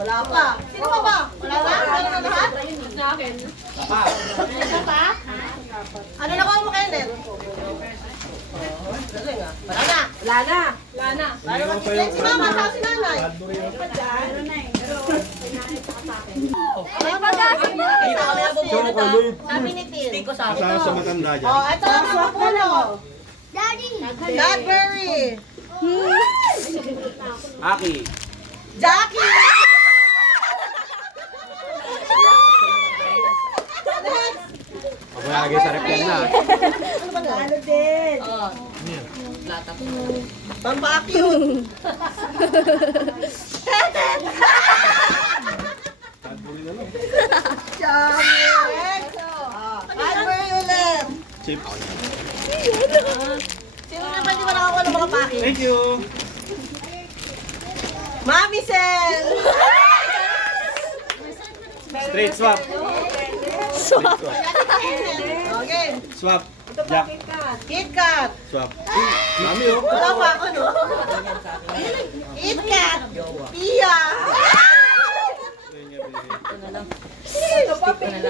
Wala pa. Sino pa ba? Wala na? Wala na lahat? Isa pa? Ano na mo, Kenneth? Galing ah. Wala na. Wala na. Si mama, saka si nanay. Sabi ni Tin. Kasama sa matanda dyan. Oh, ito ang pupuno. Daddy. Blackberry. Aki. Jackie. Paglalagay sa rep yan na. Pampaakyut. Cadbury ulit. Chips. Sino naman di ba nakakuha ng mga package? Thank you. Mami Sel! Straight swap. Okay. Swap. Jack. KitKat. Swap. Mami oh. Wala pa ako, no? KitKat. Pia.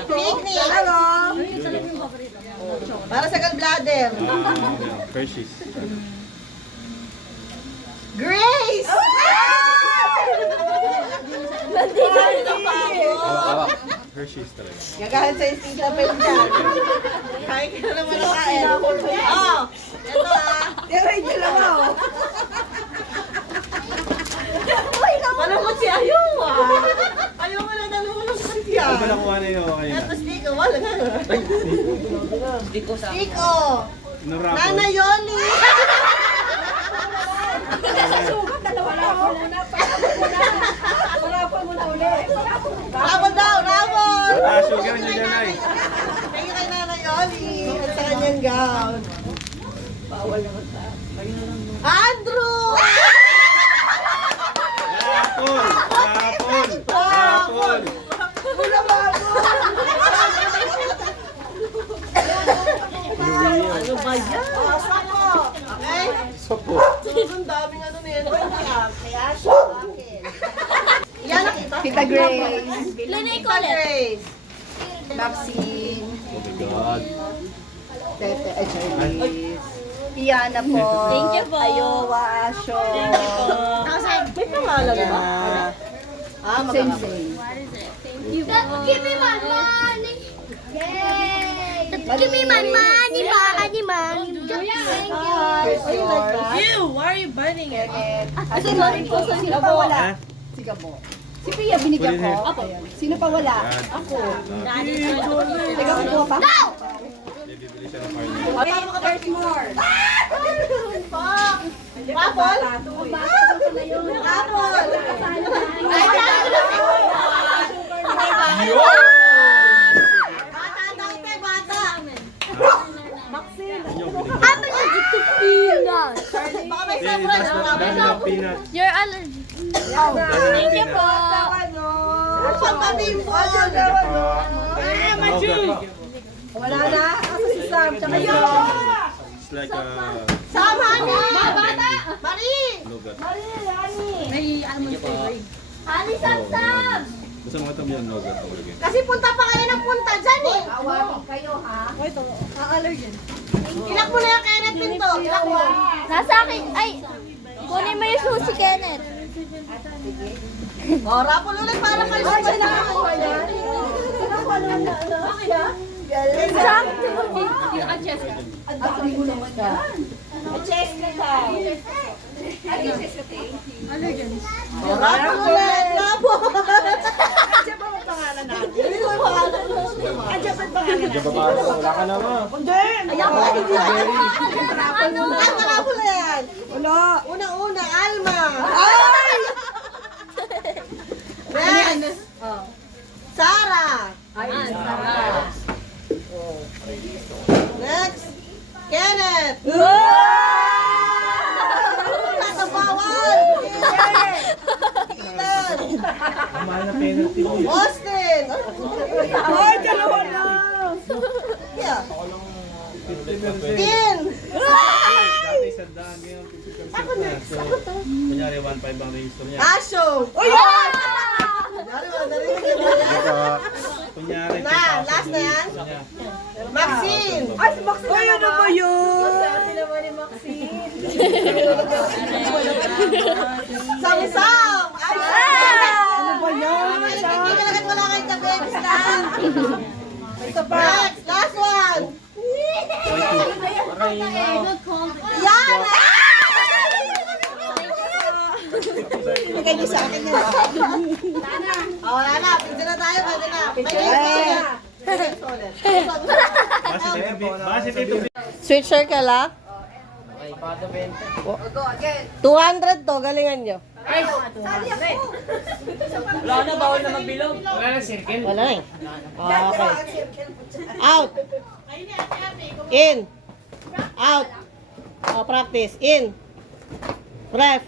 Picnic. Para sa gallbladder. Hershey's. Grace! Awak. Hershey's talaga. Gagahan sa istisla pa yun dyan. Kain ka na naman ang kain. Oh, ito ah. Diretso lang ako. Malungkot si Ayaw ah. Ayaw mo na nalulungkot siya. Ano ba nakuha na yun kanina? Ito Stiko, wala nga. Stiko. Narapon. Nana Yoli. Rabon daw, rabon! Sugar niyo dyan ay. Kayo kay Nana Yoli at sa kanyang gown. Andrew! Rapol! Rapol! Rapol! Mula bago! Ano ba yan? Sako! Okay? Sopo. Ang daming ano na yan. Kaya siya akin. Yan nakita? Tita Grace. Tita Grace. Maxine. Oh my God. Tete, ay, sorry. Iana po. Thank you po. Ayowa, Asho. Kasi may pangalan ba? Sensei. Give me my money. Yay! Give me my money, money. Thank you. Ew, why are you biting it? Sino po? Sino pa wala? Si Gabo. Si Pia, binigyan ko. Ako. Sino pa wala? Ako. Teka, kukuha pa? No! Bibili siya ng partner. There's more. Apple? Apple! Bata daw, te, bata! I'm allergic to peanuts. Baka may Then, surprise that's ka. the peanuts. You're allergic. Thank you po. Pampatimpon! Wala na? Asa si Sam? Tsaka yun. It's like a Sama niya! Bata! Marie! nougat. Ali Sam! Gusto mo ito yung nougat ako lagi. Kasi punta pa kayo ng punta dyan eh. Kayo ha? Ilak mo na yung Kenneth Pinto. Ilak mo. Nasa akin. Ay! Kunin mo yung susi, Kenneth. O, rapol ulit para kayo. Ay, siya nakakuha yan. Sakto. O, rapol ulit. Rapol. Siya ba ang pangalan natin? Hindi ko Wala ka naman. Una, Alma. Ay! Next. Sarah. Next. Kenneth. Bawal. Ethan. Mahal na penalty mo. Austin. Ay, dalawa na. Yeah. 50%. Tin. Dati sandaan, ngayon 50% na. So, kunyari 1.5 ang register niya. Asho. Oh, yan! Kunyari, wala narinig yung yan. Kunyari, Na, last na yan. niya. Maxine. Ay, si Maxine na naman. Ano ba yun? Sam-sam. Ano ba yan? Kailangan wala kayo sa baby stand. Next, last one. Yan! Bigay niyo sa akin yun. Oh, wala na. Picture na tayo. Pwede na. Base dito. Sweet circle, ha? 200 to. Galingan nyo. Wala na, bawal na magbilog. Wala na eh. Okay. Out. In. Out. Oh, practice. In. Left.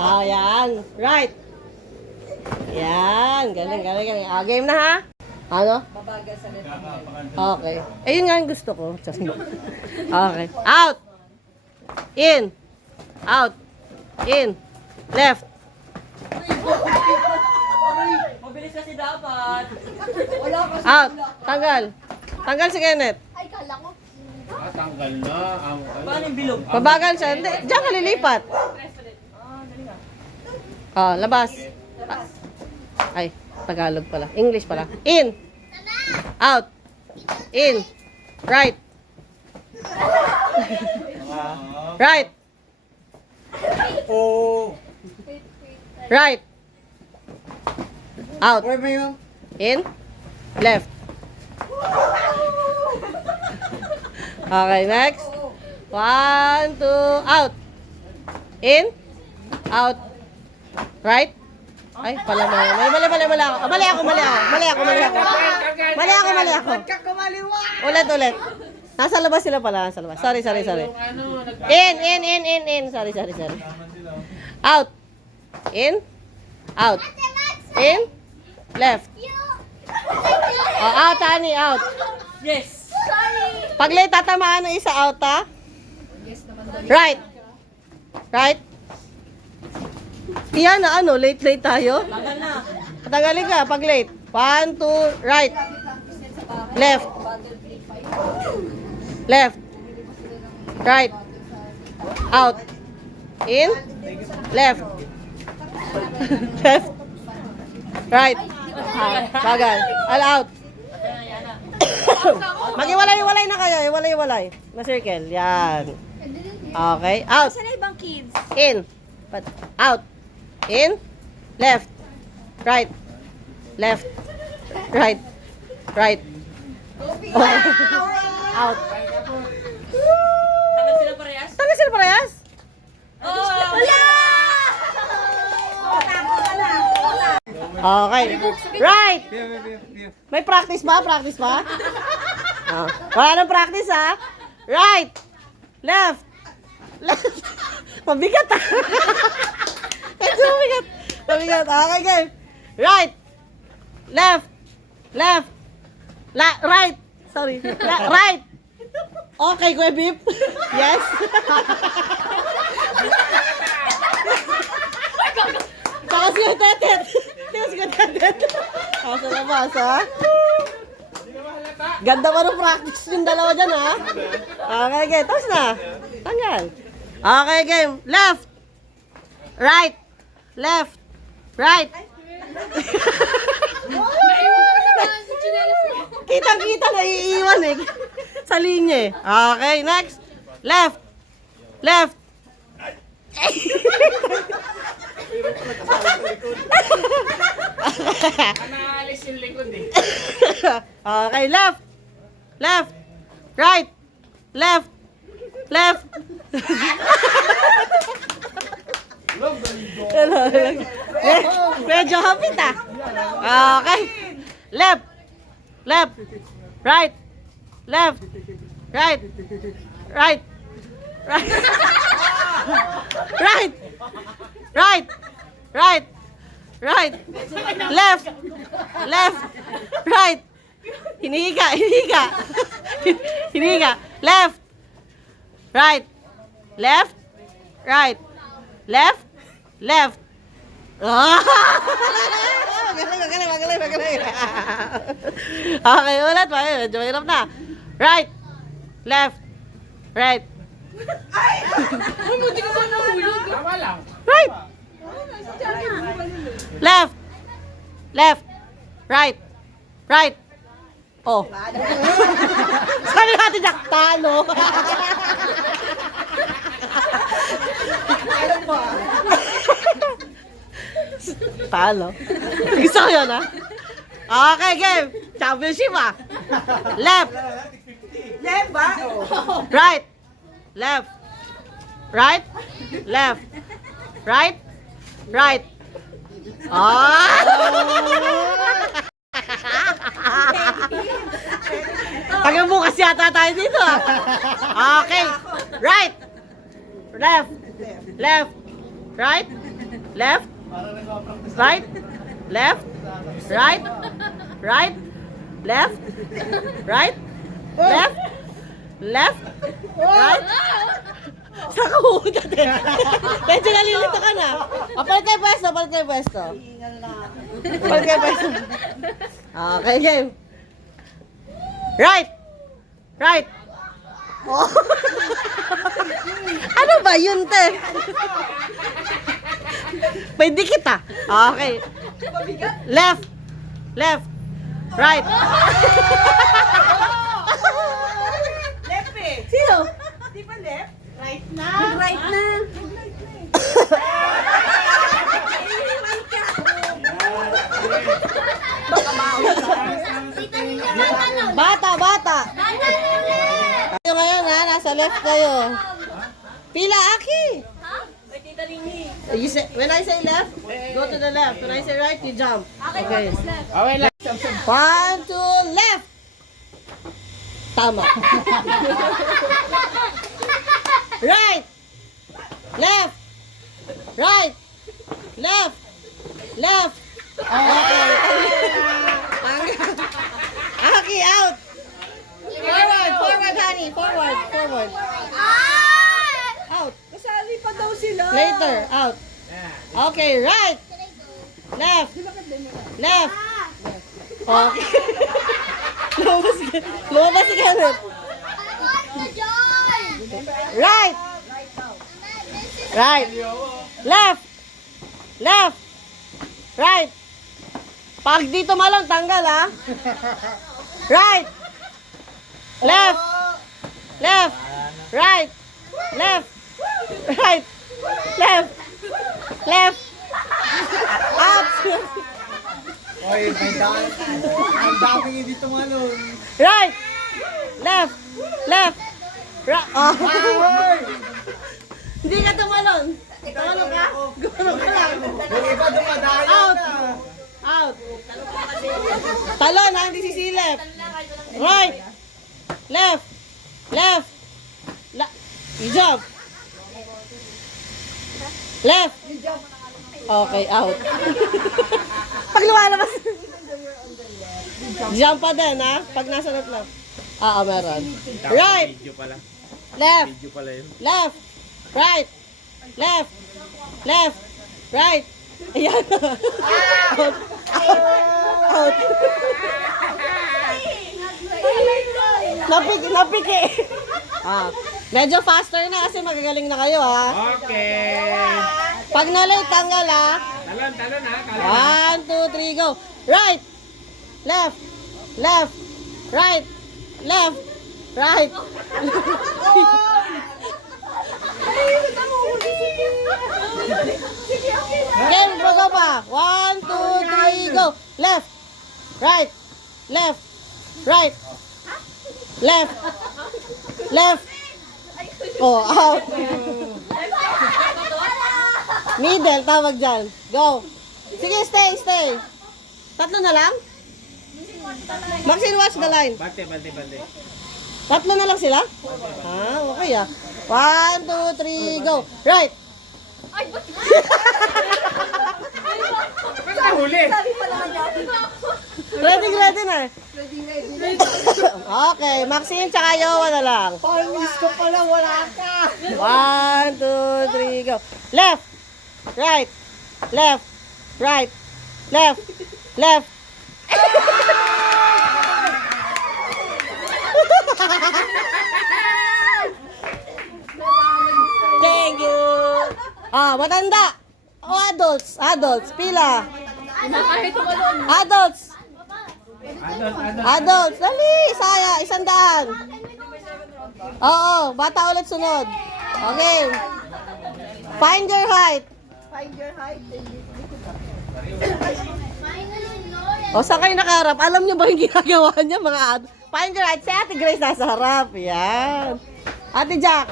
Oh, yan. Right. Yan. Galing, galing, galing. Ah, game na ha? Ano? Okay. Eh, yun nga yung gusto ko. Okay. Out. In. Out. In. Left. Mabilis kasi dapat. Out. Tanggal. Tanggal si Kenneth. Tanggal na. Paano yung bilog? Mabagal siya. Hindi. Diyan ka lilipat. Ah, labas. Ay, Tagalog pala. English pala. In. Out. In. Right. Right. Oh. Right. Out. Where ba yun? In. Left. Okay, next. 1, 2, out. In. Out. Right. Ay, pala mo. Mali ako. Mali ako. Ulit. Nasa labas sila pala. Nasa labas. Sorry. In. Sorry. Out. In. Out. In. Left. Oh, out, honey. Out. Yes! Pag late, tatamaan ng isa out, ha? Right. Yan na, ano, late tayo? Tagal na. Patagalin ka, pag late. 1, 2, right. Left. Right. Out. In. Left. Right. Bagal. All out. Mag-iwalay-iwalay na kayo. Iwalay-iwalay. Na circle. Yan. Okay. Out. Saan na ibang kids? In. Out. In. Left. Right. Right. Out. Tagal sila parehas? Tagal sila parehas? Okay. Right. May practice ba? Oh. Wala nang practice, ha? Right. Left. Mabigat, ha? Medyo mabigat. Okay, game. Right. Left. Right. Sorry. Right. Okay, Kuya Bip. Yes. Saka si Tetet. Sa labas, ha? Ganda pa ng practice yung dalawa dyan, ha? Okay, game. Tapos na. Tanggal. Okay, game. Left. Right. Kitang-kita na iiwan, eh. Sa linya, eh. Okay, next. Left. Naalis yung likod eh. Okay, left. Left. Right. Left. Left. Medyo hapit ah. Okay. Left. Left. Right. Left. Right. Right. Right. Right. Right. Right. Right. Left. Left. Right. Hinihiga. Hinihiga. Hinihiga. Left. Right. Left. Right. Left. Left. Ah! Magaling. Okay, ulit. Medyo mahirap na. Right. Left. Right. Tama lang. Right. Left. Left. Right. Right. Oh. Sabi natin Jack, talo. Talo. Gusto ko yun, ha? Okay, game. Championship, ah. Left. Left ba? Right. Left. Right. Left. Right. Right. Ah! Taga bukas yata tayo dito ah. Okay. Right. Left. Left. Right. Left. Right. Left. Right. Right. Left. Right. Left. Left. Right. Saan ka huhuda din? Medyo nalilito ka na. O, palit kayo pwesto, palit kayo pwesto. Palit kayo pwesto. Okay, game. Right. Right. Oh. Ano ba yun, te? May dikit ah. Okay. Left. Left. Right. Left eh. Sino? Di ba left? Right na. Right na. Bata, bata. Kayo ngayon ha, nasa left kayo. Pila, Aki. You say, when I say left, go to the left. When I say right, you jump. Okay. Okay lang. 1, 2, left. Tama. Right. Left. Right. Left. Left. Okay. Aki, out. Forward, forward, honey. Forward, forward. Out. Kasali pa daw sila. Later, out. Okay, right. Left. Left. Okay. Lumabas si Kenneth. Right. Right. Left. Left. Right. Pag dito malang tanggal ha. Right. Left. Left. Right. Left. Right. Left. Left. Up. Oy, may dami. Ang daming hindi tumalon. Right. Left. Left. Right. Oh. Hindi ka tumalon. Tumalon ka? Gumano ka lang. Yung iba dumadayo Out. na. Out. Talon ha, hindi sisilip. Right. Left. Left. You jump. Left. Okay, out. Pag lumalabas. Jump pa din ha, pag nasa left lang. Meron. Right. Video pala. Left. Video pala yun. Left. Right. Left. Left. Right. Ayan. Out. Out. Napiki. Medyo faster na kasi magagaling na kayo ha. Okay. Pag nalay, tanggal ha. Talon ha. 1, 2, 3, go. Right. Left. Left. Right. Left. Right. Game, go pa. 1, 2, 3, go. left, right, left, right, left, left. Oh, out. Middle, tawag dyan. Go. Sige, stay. Tatlo na lang? Maxine, watch the line. Bante. Tatlo na lang sila? Okay ah. 1, 2, 3, go. Right. Ready na eh. Okay, Maxine tsaka Yowa na lang. Miss ko pala, wala ka. 1, 2, 3, go. Left. Right. Left. Right. Left. Left. Thank you. Matanda. Adults. Pila. Adults. Dali. Saya. 100. Oo. Bata ulit sunod. Okay. Find your height. O, saan kayo nakaharap? Alam niyo ba yung ginagawa niya, mga Find your height. Si Ate Grace nasa harap. Yan. Ate Jack.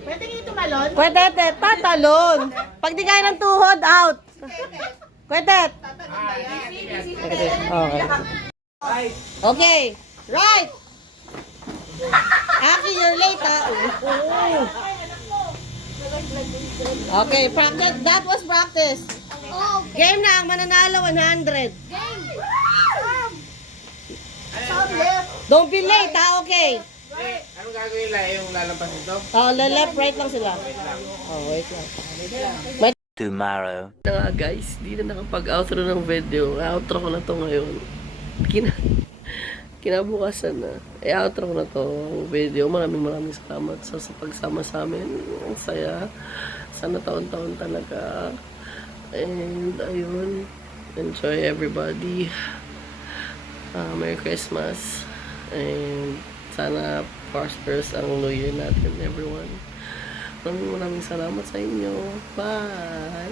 Pwede kayo tumalon? Kwetet, tatalon. Pag di kaya ng tuhod, out. Kwetet. Okay. Okay. Right. Aki, you're late, ha? Okay, practice. That was practice. Game na, ang mananalo 100. Don't be late, ha? Okay. Anong gagawin lang? Yung lalampas nito? Oh, left, right lang sila. Oh, wait lang. Tomorrow. Na nga guys, di na nakapag-outro ng video. Outro ko na to ngayon. Kinabukasan na. Outro ko na to video. Maraming salamat sa pagsama sa amin. Ang saya. Sana taon-taon talaga. And ayun. Enjoy everybody. Merry Christmas. And sana prosperous ang New Year natin, everyone. Maraming salamat sa inyo. Bye!